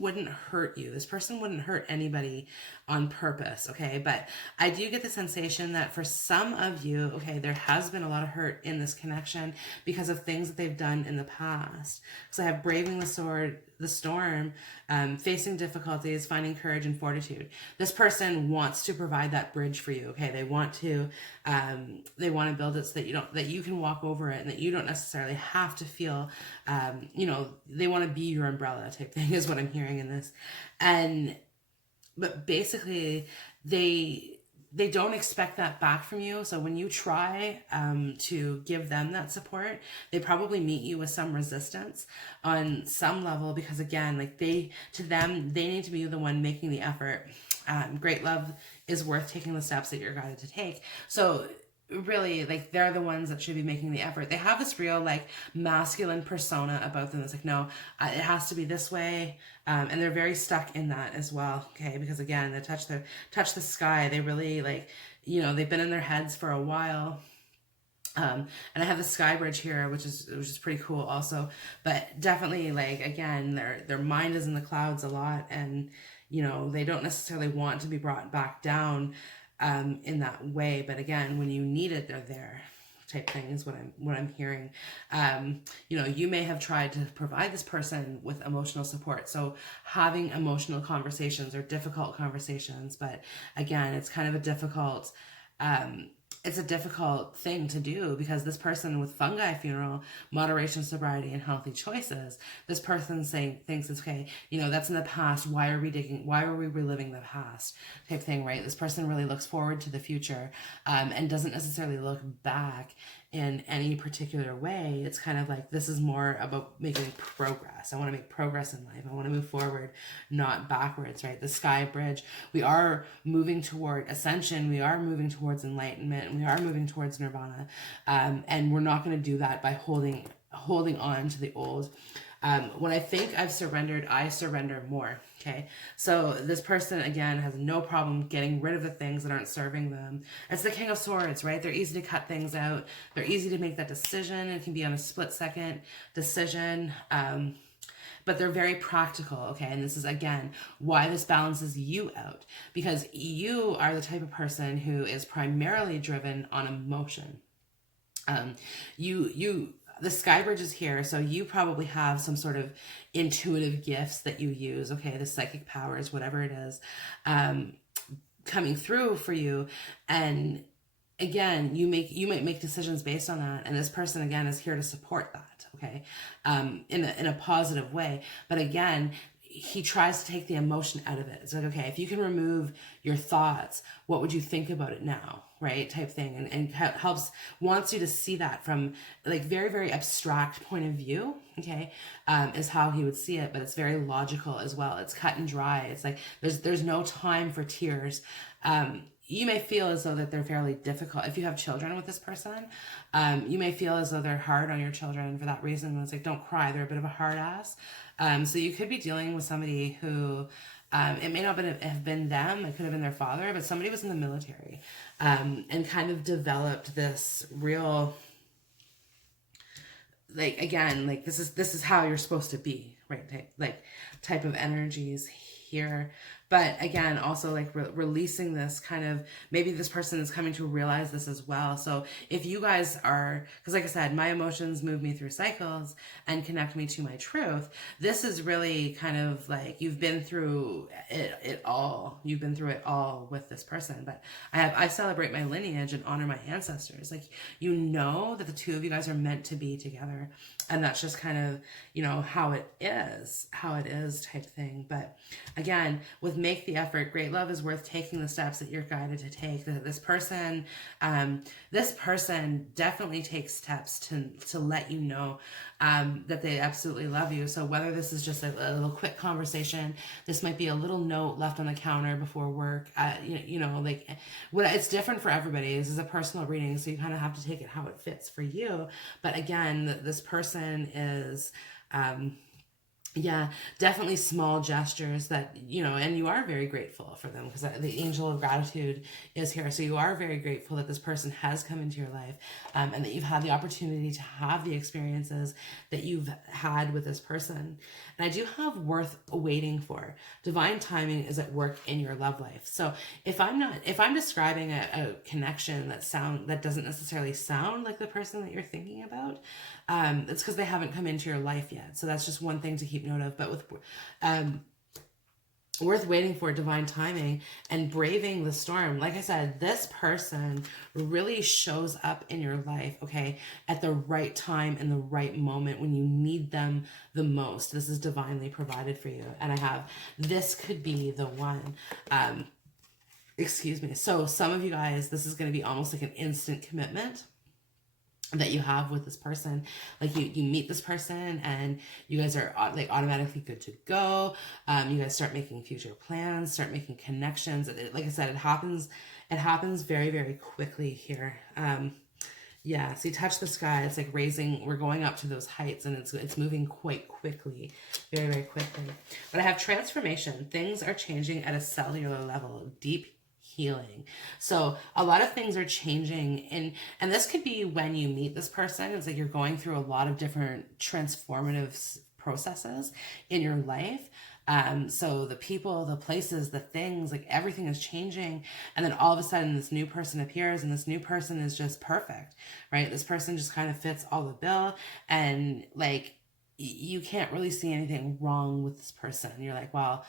wouldn't hurt you. This person wouldn't hurt anybody on purpose, okay? But I do get the sensation that for some of you, okay, there has been a lot of hurt in this connection because of things that they've done in the past. So I have braving the storm, facing difficulties, finding courage and fortitude. This person wants to provide that bridge for you, okay? They want to build it so that you can walk over it and that you don't necessarily have to feel, you know, they want to be your umbrella type thing is what I'm hearing in this. But basically they don't expect that back from you. So when you try to give them that support, they probably meet you with some resistance on some level, because again, like they need to be the one making the effort. Great love is worth taking the steps that you're guided to take. So really, like, they're the ones that should be making the effort. They have this real, like, masculine persona about them. It's like, no, it has to be this way. And they're very stuck in that as well, okay? Because again, they touch the sky. They really, like, you know, they've been in their heads for a while. And I have the sky bridge here, which is pretty cool also. But definitely, like, again, their mind is in the clouds a lot, and, you know, they don't necessarily want to be brought back down in that way. But again, when you need it, they're there, type thing is what I'm hearing. You know, you may have tried to provide this person with emotional support, so having emotional conversations or difficult conversations. But again, it's kind of a difficult thing to do, because this person with fungi funeral, moderation, sobriety, and healthy choices, this person thinks it's okay, you know, that's in the past. Why are we reliving the past type thing, right? This person really looks forward to the future, and doesn't necessarily look back in any particular way. It's kind of like, this is more about making progress. I want to make progress in life. I want to move forward, not backwards, right? The sky bridge. We are moving toward ascension. We are moving towards enlightenment. We are moving towards nirvana. And we're not going to do that by holding on to the old. When I think I've surrendered, I surrender more. Okay. So this person, again, has no problem getting rid of the things that aren't serving them. It's the King of Swords, right? They're easy to cut things out. They're easy to make that decision. It can be on a split-second decision. But they're very practical, okay? And this is, again, why this balances you out. Because you are the type of person who is primarily driven on emotion. The Sky Bridge is here, so you probably have some sort of intuitive gifts that you use, okay? The psychic powers, whatever it is, coming through for you. And again, you might make decisions based on that, and this person, again, is here to support that, okay, in a positive way. But again, he tries to take the emotion out of it. It's like, okay, if you can remove your thoughts, what would you think about it now, right, type thing, and wants you to see that from like very, very abstract point of view, okay, is how he would see it. But it's very logical as well. It's cut and dry. It's like there's no time for tears. You may feel as though that they're fairly difficult. If you have children with this person, you may feel as though they're hard on your children for that reason. It's like, don't cry. They're a bit of a hard ass. So you could be dealing with somebody who, it may not have been them. It could have been their father, but somebody was in the military, and kind of developed this real, like, again, like this is how you're supposed to be, right? Type of energies here. But again, also like releasing this kind of, maybe this person is coming to realize this as well. So if you guys are, because like I said, my emotions move me through cycles and connect me to my truth. This is really kind of like, you've been through it all. You've been through it all with this person. But I celebrate my lineage and honor my ancestors. Like, you know that the two of you guys are meant to be together. And that's just kind of, you know, how it is type thing. But again, with make the effort, great love is worth taking the steps that you're guided to take. This person definitely takes steps to let you know that they absolutely love you. So whether this is just a little quick conversation, this might be a little note left on the counter before work, like it's different for everybody. This is a personal reading, so you kind of have to take it how it fits for you. But again, this person is, yeah, definitely small gestures that, and you are very grateful for them, because the angel of gratitude is here. So you are very grateful that this person has come into your life, and that you've had the opportunity to have the experiences that you've had with this person. And I do have worth waiting for. Divine timing is at work in your love life. So if I'm describing a connection that doesn't necessarily sound like the person that you're thinking about, it's because they haven't come into your life yet. So that's just one thing to keep note of. But with worth waiting for, divine timing and braving the storm, like I said, this person really shows up in your life, okay, at the right time and the right moment when you need them the most. This is divinely provided for you. And this could be the one. Excuse me. So some of you guys, this is going to be almost like an instant commitment that you have with this person. Like you meet this person and you guys are like automatically good to go. You guys start making future plans, start making connections. Like I said, it happens very, very quickly here. Yeah, so you touch the sky, it's like we're going up to those heights, and it's moving quite quickly, very, very quickly. But I have transformation. Things are changing at a cellular level, deep healing. So a lot of things are changing, and this could be when you meet this person. It's like you're going through a lot of different transformative processes in your life. So the people, the places, the things, like everything is changing. And then all of a sudden this new person appears, and this new person is just perfect, right? This person just kind of fits all the bill, and like you can't really see anything wrong with this person. You're like, well,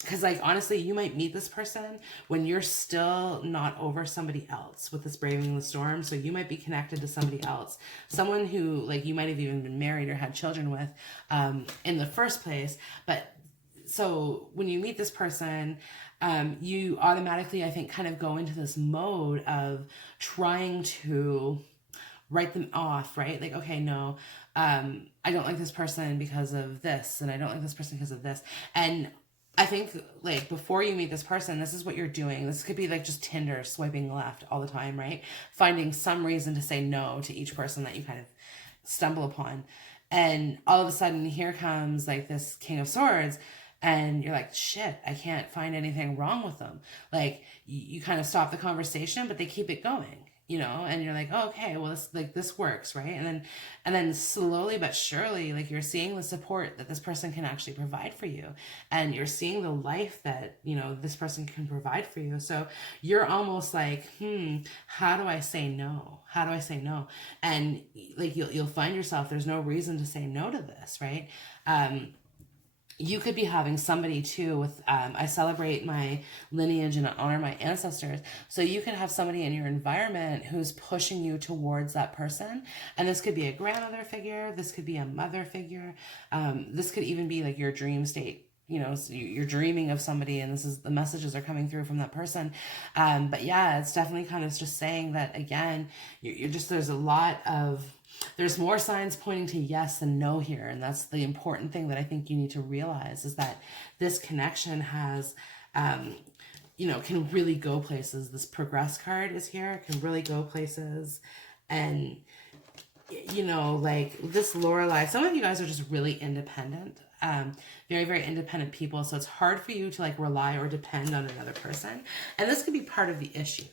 because like honestly, you might meet this person when you're still not over somebody else with this braving the storm. So you might be connected to somebody else, someone who like you might have even been married or had children with in the first place. But so when you meet this person, you automatically, I think, kind of go into this mode of trying to write them off, right? Like, okay, no, I don't like this person because of this, and I don't like this person because of this. And I think like before you meet this person, this is what you're doing. This could be like just Tinder swiping left all the time, right? Finding some reason to say no to each person that you kind of stumble upon. And all of a sudden here comes like this King of Swords, and you're like, shit, I can't find anything wrong with them. Like you kind of stop the conversation, but they keep it going, you know, and you're like, oh, okay, well, this works, right? And then slowly but surely, like you're seeing the support that this person can actually provide for you, and you're seeing the life that, you know, this person can provide for you. So you're almost like, how do I say no? How do I say no? And like you'll find yourself, there's no reason to say no to this, right? You could be having somebody too with, I celebrate my lineage and honor my ancestors. So you could have somebody in your environment who's pushing you towards that person. And this could be a grandmother figure. This could be a mother figure. This could even be like your dream state. You know, so you're dreaming of somebody, and this is the messages are coming through from that person. But yeah, it's definitely kind of just saying that again, you're just, there's more signs pointing to yes than no here. And that's the important thing that I think you need to realize, is that this connection has, can really go places. This progress card is here. It can really go places. And, you know, like this Lorelei, some of you guys are just really independent. Very, very independent people. So it's hard for you to like rely or depend on another person. And this could be part of the issue,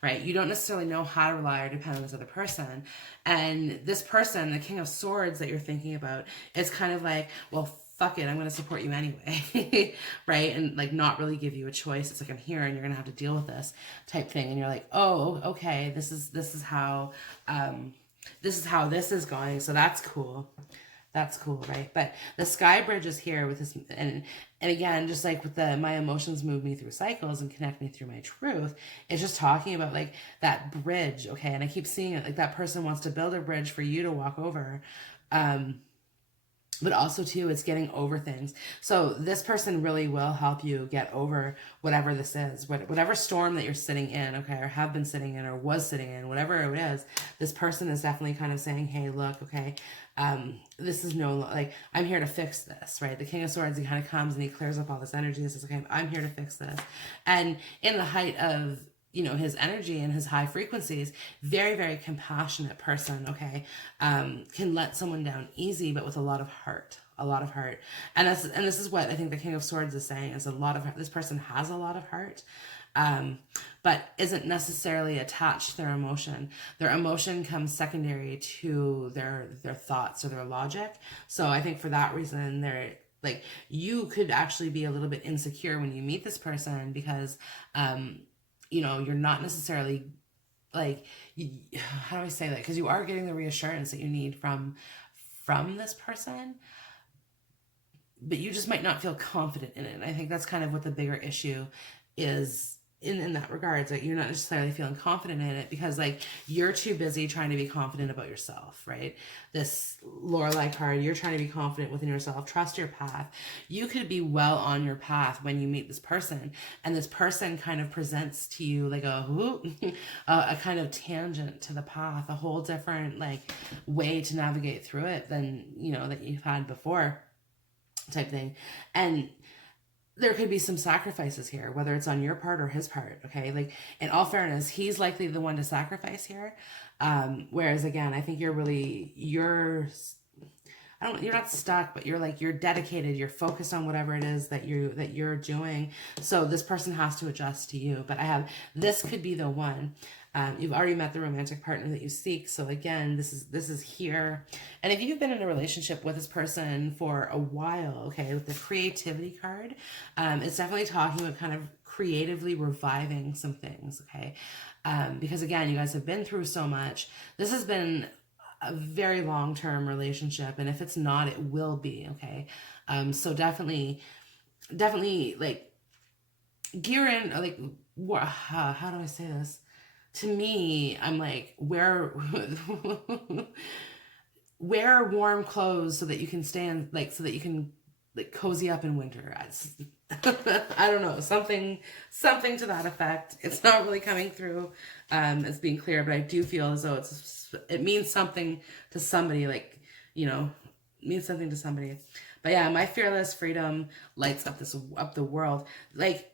right? You don't necessarily know how to rely or depend on this other person. And this person, the King of Swords that you're thinking about, is kind of like, well, fuck it, I'm going to support you anyway, right? And like not really give you a choice. It's like, I'm here and you're going to have to deal with this type thing. And you're like, oh, okay, this is how this is going. So that's cool. That's cool, right? But the Sky Bridge is here with this, and again, just like with the my emotions move me through cycles and connect me through my truth, it's just talking about like that bridge, okay? And I keep seeing it, like that person wants to build a bridge for you to walk over, but also too, it's getting over things. So this person really will help you get over whatever this is, whatever storm that you're sitting in, okay, or have been sitting in or was sitting in, whatever it is. This person is definitely kind of saying, hey, look, okay, this is no, like, I'm here to fix this, right? The King of Swords, he kind of comes and he clears up all this energy and says, okay, I'm here to fix this. And in the height of, you know, his energy and his high frequencies, very, very compassionate person, okay, can let someone down easy, but with a lot of heart, And this is what I think the King of Swords is saying, is this person has a lot of heart, but isn't necessarily attached to their emotion. Their emotion comes secondary to their thoughts or their logic. So I think for that reason, they're like, you could actually be a little bit insecure when you meet this person because, you know, you're not necessarily like, how do I say that? Because you are getting the reassurance that you need from this person, but you just might not feel confident in it. And I think that's kind of what the bigger issue is in that regards, that you're not necessarily feeling confident in it because like you're too busy trying to be confident about yourself, right? This Lorelei card, you're trying to be confident within yourself, trust your path. You could be well on your path when you meet this person, and this person kind of presents to you like a kind of tangent to the path, a whole different like way to navigate through it than, you know, that you've had before type thing. And there could be some sacrifices here, whether it's on your part or his part, okay? Like, in all fairness, he's likely the one to sacrifice here. Whereas, again, I think you're not stuck, but you're dedicated, you're focused on whatever it is that you're doing. So this person has to adjust to you. But this could be the one. You've already met the romantic partner that you seek. So again, this is here. And if you've been in a relationship with this person for a while, okay, with the creativity card, it's definitely talking about kind of creatively reviving some things, okay? Because again, you guys have been through so much. This has been a very long-term relationship. And if it's not, it will be, okay? So definitely like gear in, like, how do I say this? To me, I'm like, wear warm clothes so that you can stand, like, so that you can like cozy up in winter. I don't know, something to that effect. It's not really coming through as being clear, but I do feel as though it means something to somebody, like, you know, means something to somebody. But yeah, my fearless freedom lights up the world. Like,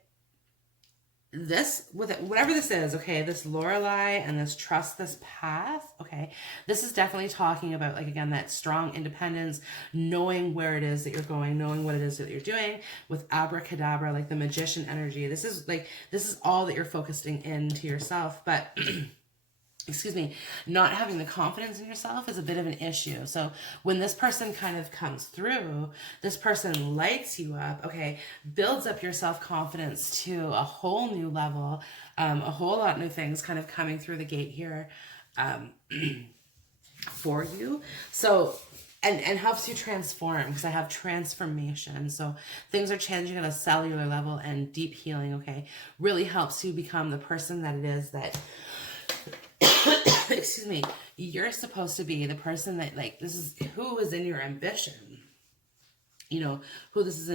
this, with it, whatever this is, okay, this Lorelei and this trust this path, okay, this is definitely talking about, like, again, that strong independence, knowing where it is that you're going, knowing what it is that you're doing, with abracadabra, like the magician energy. This is like, this is all that you're focusing into yourself, but excuse me, not having the confidence in yourself is a bit of an issue. So when this person kind of comes through, this person lights you up, okay, builds up your self-confidence to a whole new level, a whole lot new things kind of coming through the gate here for you. So, and helps you transform, because I have transformation. So things are changing at a cellular level, and deep healing, okay, really helps you become the person that it is that excuse me, you're supposed to be, the person that, like, this is who is in your ambition, you know, who is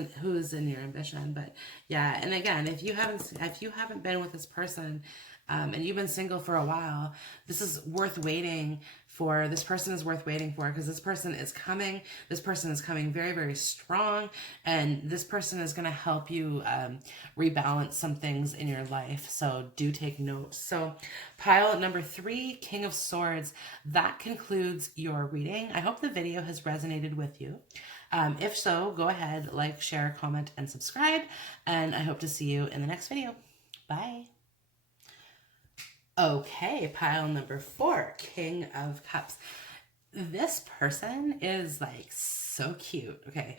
in your ambition. But yeah, and again, if you haven't been with this person, and you've been single for a while, this is worth waiting for. This person is worth waiting for, because this person is coming. This person is coming very, very strong, and this person is going to help you rebalance some things in your life. So do take note. So pile number 3, King of Swords. That concludes your reading. I hope the video has resonated with you. If so, go ahead, like, share, comment, and subscribe. And I hope to see you in the next video. Bye. Okay, pile number 4, King of Cups. This person is, like, so cute. Okay,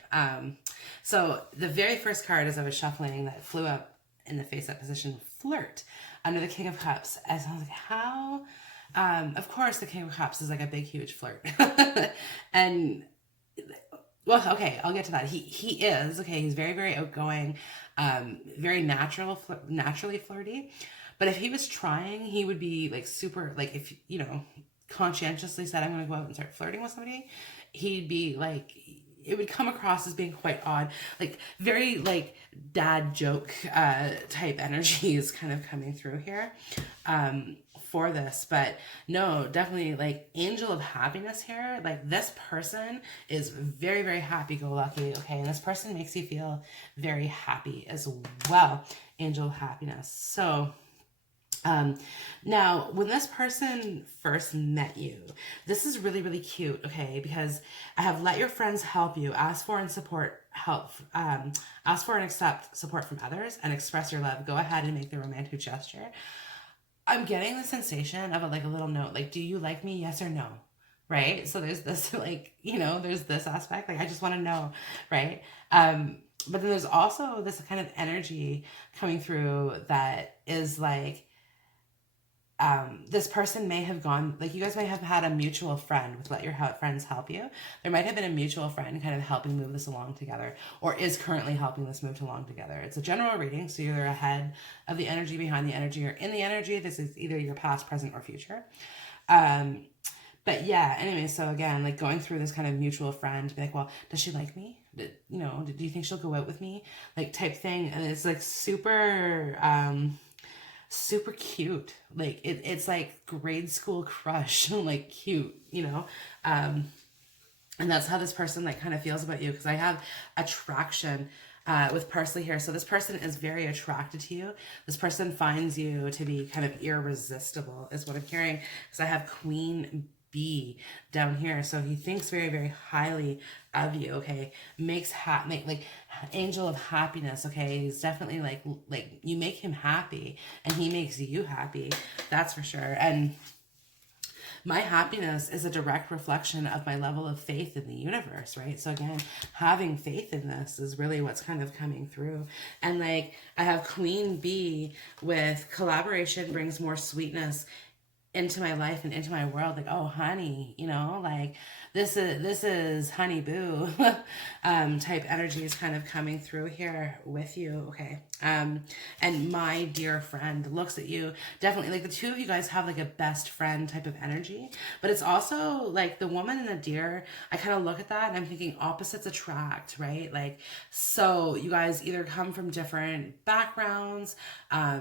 so the very first card as I was shuffling that flew up in the face-up position, flirt, under the King of Cups. As I was like, how? Of course, the King of Cups is like a big, huge flirt. And, well, okay, I'll get to that. He is, okay, he's very, very outgoing, very naturally flirty. But if he was trying, he would be, like, super, like, if, you know, conscientiously said, I'm going to go out and start flirting with somebody, he'd be, like, it would come across as being quite odd. Like, very, like, dad joke type energy is kind of coming through here for this. But no, definitely, like, angel of happiness here. Like, this person is very, very happy-go-lucky, okay? And this person makes you feel very happy as well. Angel of happiness. So now, when this person first met you, this is really, really cute, okay? Because I have let your friends help you, ask for and accept support from others, and express your love. Go ahead and make the romantic gesture. I'm getting the sensation of a little note, like, do you like me? Yes or no? Right? So there's this, like, you know, there's this aspect, like, I just want to know, right? But then there's also this kind of energy coming through that is like, this person may have gone, like, you guys may have had a mutual friend with let your friends help you. There might have been a mutual friend kind of helping move this along together, or is currently helping this move along together. It's a general reading, so you're ahead of the energy, behind the energy, or in the energy. This is either your past, present, or future. But yeah, anyway, so again, like, going through this kind of mutual friend, be like, well, does she like me? Do you think she'll go out with me? Like, type thing. And it's, like, super cute. Like, it's like grade school crush, like, cute, you know? And that's how this person, like, kind of feels about you, because I have attraction with parsley here. So this person is very attracted to you. This person finds you to be kind of irresistible, is what I'm hearing, because I have Queen Bee down here. So he thinks very, very highly of you, okay? Makes like angel of happiness, okay? He's definitely like you make him happy and he makes you happy. That's for sure. And my happiness is a direct reflection of my level of faith in the universe, right? So again, having faith in this is really what's kind of coming through. And like, I have Queen Bee with collaboration brings more sweetness into my life and into my world. Like, oh, honey, you know, like, this is honey boo type energy is kind of coming through here with you, okay? And my dear friend looks at you, definitely, like, the two of you guys have like a best friend type of energy, but it's also like the woman and the deer, I kind of look at that and I'm thinking opposites attract, right? Like, so you guys either come from different backgrounds,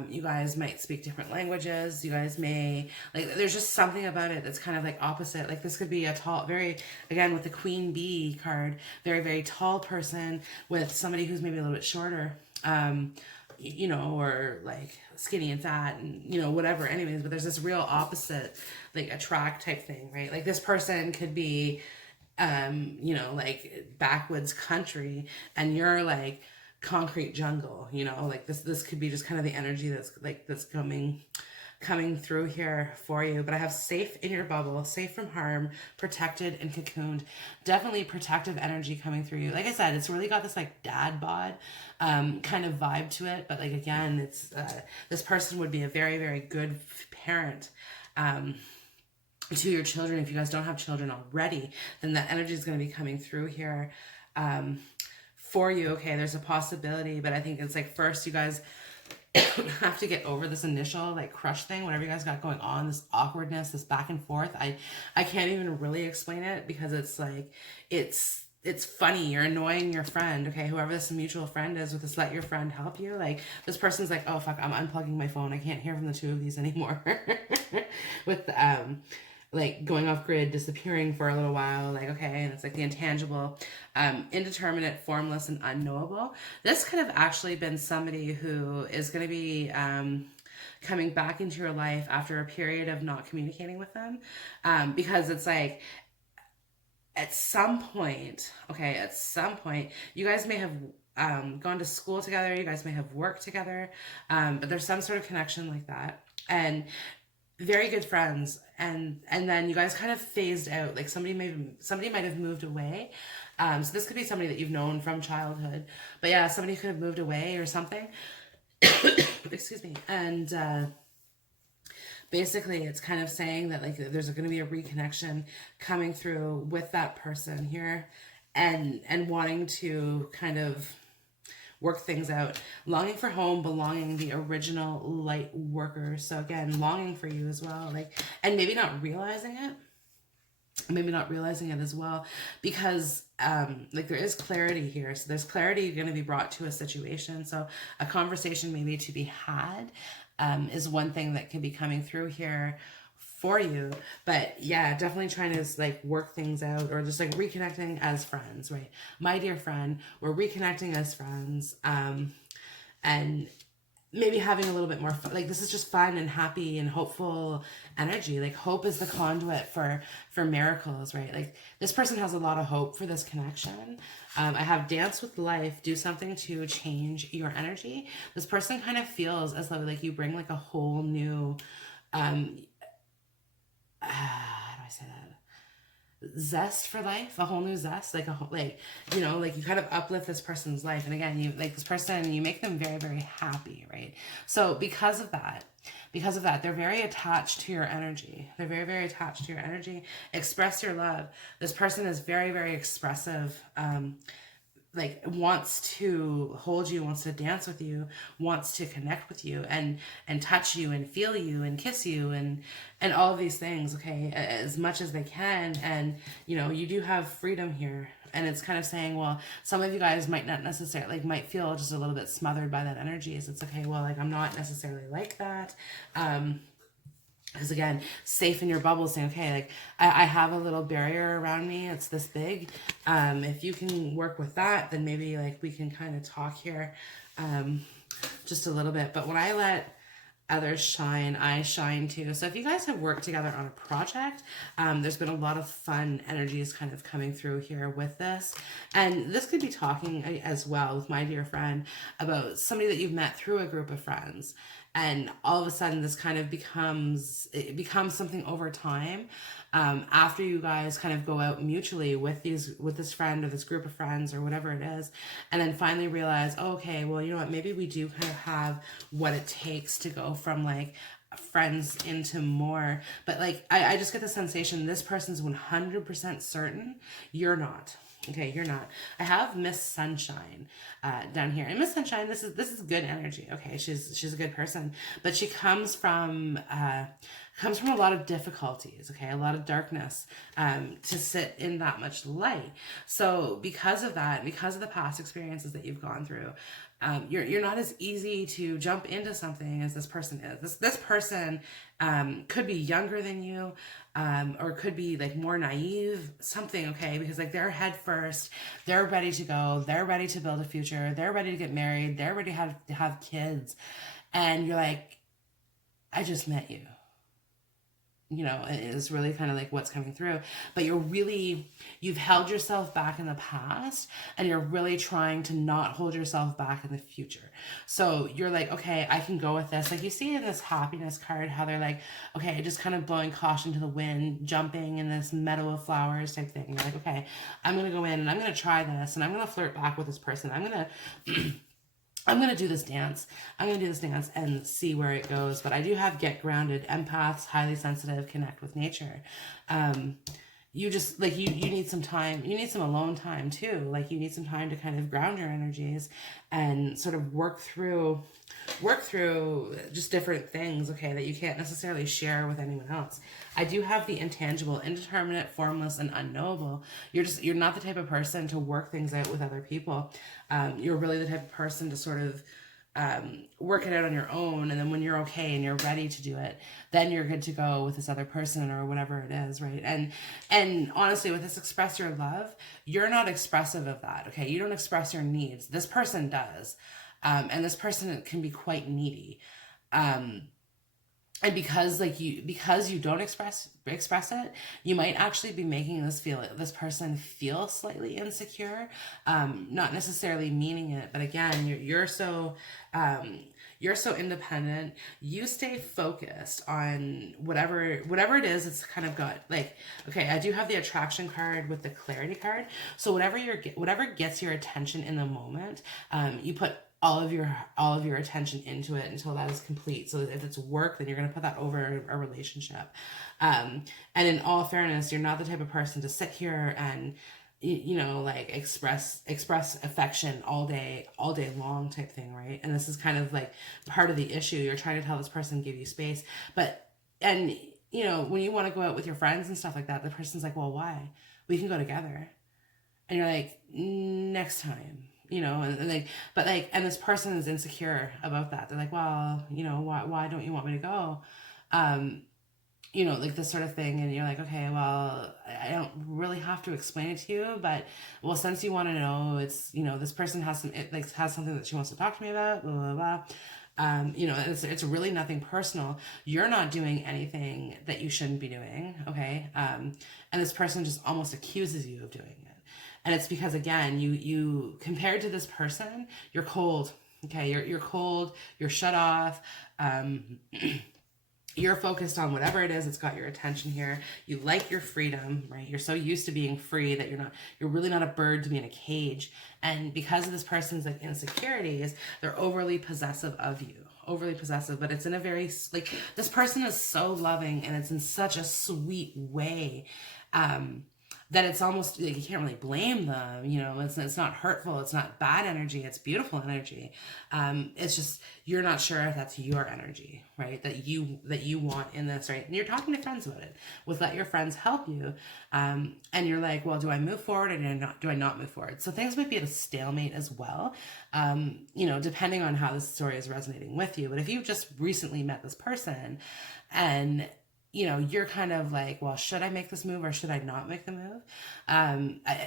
you guys might speak different languages, you guys may, like, there's just something about it that's kind of like opposite. Like, this could be a tall, very, again, with the Queen Bee card, very, very tall person with somebody who's maybe a little bit shorter, you know, or like skinny and fat and, you know, whatever. Anyways, but there's this real opposite, like attract type thing, right? Like this person could be, you know, like backwoods country and you're like concrete jungle, you know, like this could be just kind of the energy that's like, that's coming through here for you. But I have safe in your bubble, safe from harm, protected and cocooned. Definitely protective energy coming through you. Like I said, it's really got this like dad bod kind of vibe to it. But like, again, it's this person would be a very, very good parent to your children. If you guys don't have children already, then that energy is going to be coming through here for you. Okay, there's a possibility, but I think it's like first you guys have to get over this initial like crush thing, whatever you guys got going on, this awkwardness, this back and forth. I can't even really explain it because it's like it's funny. You're annoying your friend, okay, whoever this mutual friend is with this let your friend help you. Like this person's like, oh fuck, I'm unplugging my phone, I can't hear from the two of these anymore. With like going off grid, disappearing for a little while, like, okay, and it's like the intangible, indeterminate, formless, and unknowable. This could have actually been somebody who is going to be coming back into your life after a period of not communicating with them, because it's like, at some point, okay, at some point, you guys may have gone to school together, you guys may have worked together, but there's some sort of connection like that. And very good friends, and then you guys kind of phased out. Like somebody might have moved away. So this could be somebody that you've known from childhood, but yeah, somebody could have moved away or something. Excuse me. And basically it's kind of saying that like there's going to be a reconnection coming through with that person here, and wanting to kind of work things out, longing for home, belonging, the original light worker. So again, longing for you as well, like, and maybe not realizing it as well, because like there is clarity here. So there's clarity going to be brought to a situation. So a conversation maybe to be had is one thing that can be coming through here for you. But yeah, definitely trying to like work things out, or just like reconnecting as friends, right? My dear friend, we're reconnecting as friends, and maybe having a little bit more fun. Like this is just fun and happy and hopeful energy. Like hope is the conduit for miracles, right? Like this person has a lot of hope for this connection. I have dance with life, do something to change your energy. This person kind of feels as though like you bring like a whole new how do I say that? Zest for life, a whole new zest, like like, you know, like you kind of uplift this person's life. And again, you like this person, you make them very, very happy, right? So because of that, they're very attached to your energy. They're very, very attached to your energy. Express your love. This person is very, very expressive. Like wants to hold you, wants to dance with you, wants to connect with you, and touch you and feel you and kiss you and all of these things, okay, as much as they can. And you know, you do have freedom here, and it's kind of saying, well, some of you guys might not necessarily, like, might feel just a little bit smothered by that energy. So it's okay, well, like, I'm not necessarily like that. Because again, safe in your bubble, saying, okay, like I have a little barrier around me. It's this big. If you can work with that, then maybe like we can kind of talk here just a little bit. But when I let others shine, I shine too. So if you guys have worked together on a project, there's been a lot of fun energies kind of coming through here with this. And this could be talking as well with my dear friend about somebody that you've met through a group of friends. And all of a sudden this kind of becomes something over time, after you guys kind of go out mutually with this friend or this group of friends or whatever it is, and then finally realize, oh, okay, well, you know what, maybe we do kind of have what it takes to go from like friends into more. But like I just get the sensation this person's 100% certain, you're not. Okay, you're not. I have Miss Sunshine down here. And Miss Sunshine, this is good energy. Okay, she's a good person. But she comes from comes from a lot of difficulties, okay, a lot of darkness, to sit in that much light. So because of that, because of the past experiences that you've gone through, you're not as easy to jump into something as this person is. This person could be younger than you, or could be like more naive, something, okay, because like they're head first, they're ready to go, they're ready to build a future, they're ready to get married, they're ready to have kids, and you're like, I just met you. You know, it is really kind of like what's coming through. But you've held yourself back in the past, and you're really trying to not hold yourself back in the future. So you're like, okay, I can go with this. Like you see in this happiness card, how they're like, okay, just kind of blowing caution to the wind, jumping in this meadow of flowers type thing. You're like, okay, I'm going to go in and I'm going to try this, and I'm going to flirt back with this person. I'm going to do this dance. I'm going to do this dance and see where it goes. But I do have get grounded, empaths, highly sensitive, connect with nature. You just, like, you need some time. You need some alone time too. Like you need some time to kind of ground your energies and sort of work through just different things, okay, that you can't necessarily share with anyone else. I do have the intangible, indeterminate, formless, and unknowable. You're not the type of person to work things out with other people. You're really the type of person to sort of work it out on your own, and then when you're okay and you're ready to do it, then you're good to go with this other person or whatever it is, right? And honestly, with this express your love, you're not expressive of that, okay? You don't express your needs. This person does. And this person can be quite needy. And because you don't express it, you might actually be making this person feel slightly insecure, not necessarily meaning it, but again, you're so independent. You stay focused on whatever it is. It's kind of got like, okay, I do have the attraction card with the clarity card. So whatever gets your attention in the moment, you put all of your attention into it until that is complete. So if it's work, then you're going to put that over a relationship. And in all fairness, you're not the type of person to sit here and like express affection all day long type thing, right? And this is kind of like part of the issue. You're trying to tell this person, give you space, and when you want to go out with your friends and stuff like that, the person's like, well, why? We can go together. And you're like, next time. And this person is insecure about that. They're like, well, why don't you want me to go? Like this sort of thing. And you're like, okay, well, I don't really have to explain it to you, but well, since you want to know, it's, this person has something that she wants to talk to me about, blah, blah, blah. It's really nothing personal. You're not doing anything that you shouldn't be doing. Okay. And this person just almost accuses you of doing it. And it's because, again, you compared to this person, you're cold. Okay, you're cold. You're shut off. You're focused on whatever it is that's got your attention here. You like your freedom, right? You're so used to being free that you're really not a bird to be in a cage. And because of this person's like insecurities, they're overly possessive of you. Overly possessive, but it's in a very, like, this person is so loving and it's in such a sweet way. That it's almost like you can't really blame them. It's not hurtful, it's not bad energy, it's beautiful energy. It's just you're not sure if that's your energy, right? That you want in this, right? And you're talking to friends about it. Let your friends help you, and you're like, well, do I move forward or do I not move forward? So things might be at a stalemate as well, depending on how this story is resonating with you. But if you just recently met this person and you're kind of like, well, should I make this move or should I not make the move?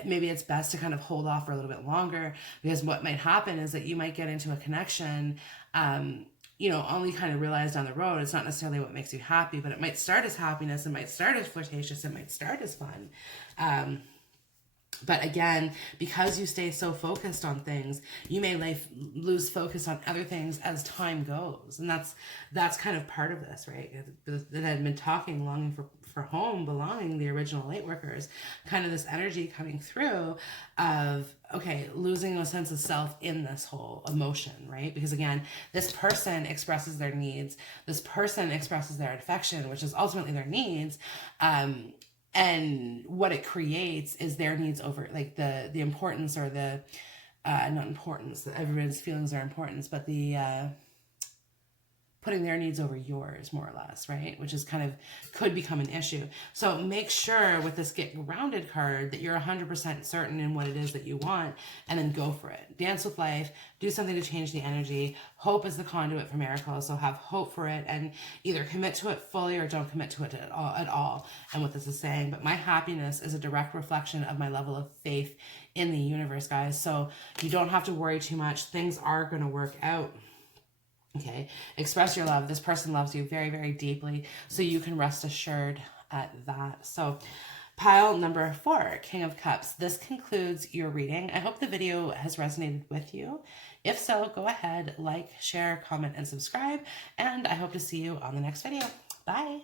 Maybe it's best to kind of hold off for a little bit longer, because what might happen is that you might get into a connection, only kind of realize down the road it's not necessarily what makes you happy, but it might start as happiness, it might start as flirtatious, it might start as fun. But again, because you stay so focused on things, you may lose focus on other things as time goes. And that's kind of part of this, right? That I've been talking, longing for home, belonging, the original light workers, kind of this energy coming through of, okay, losing a sense of self in this whole emotion, right? Because again, this person expresses their needs. This person expresses their affection, which is ultimately their needs. And what it creates is their needs over, like the importance, or the, not importance, everyone's feelings are importance, but the putting their needs over yours, more or less, right? Which is kind of, could become an issue. So make sure with this Get Grounded card that you're 100% certain in what it is that you want, and then go for it. Dance with life, do something to change the energy. Hope is the conduit for miracles, so have hope for it, and either commit to it fully or don't commit to it at all. And what this is saying, but my happiness is a direct reflection of my level of faith in the universe, guys. So you don't have to worry too much. Things are going to work out. Okay, express your love. This person loves you very, very deeply, so you can rest assured at that. So pile number 4, King of Cups. This concludes your reading. I hope the video has resonated with you. If so, go ahead, like, share, comment, and subscribe, and I hope to see you on the next video. Bye.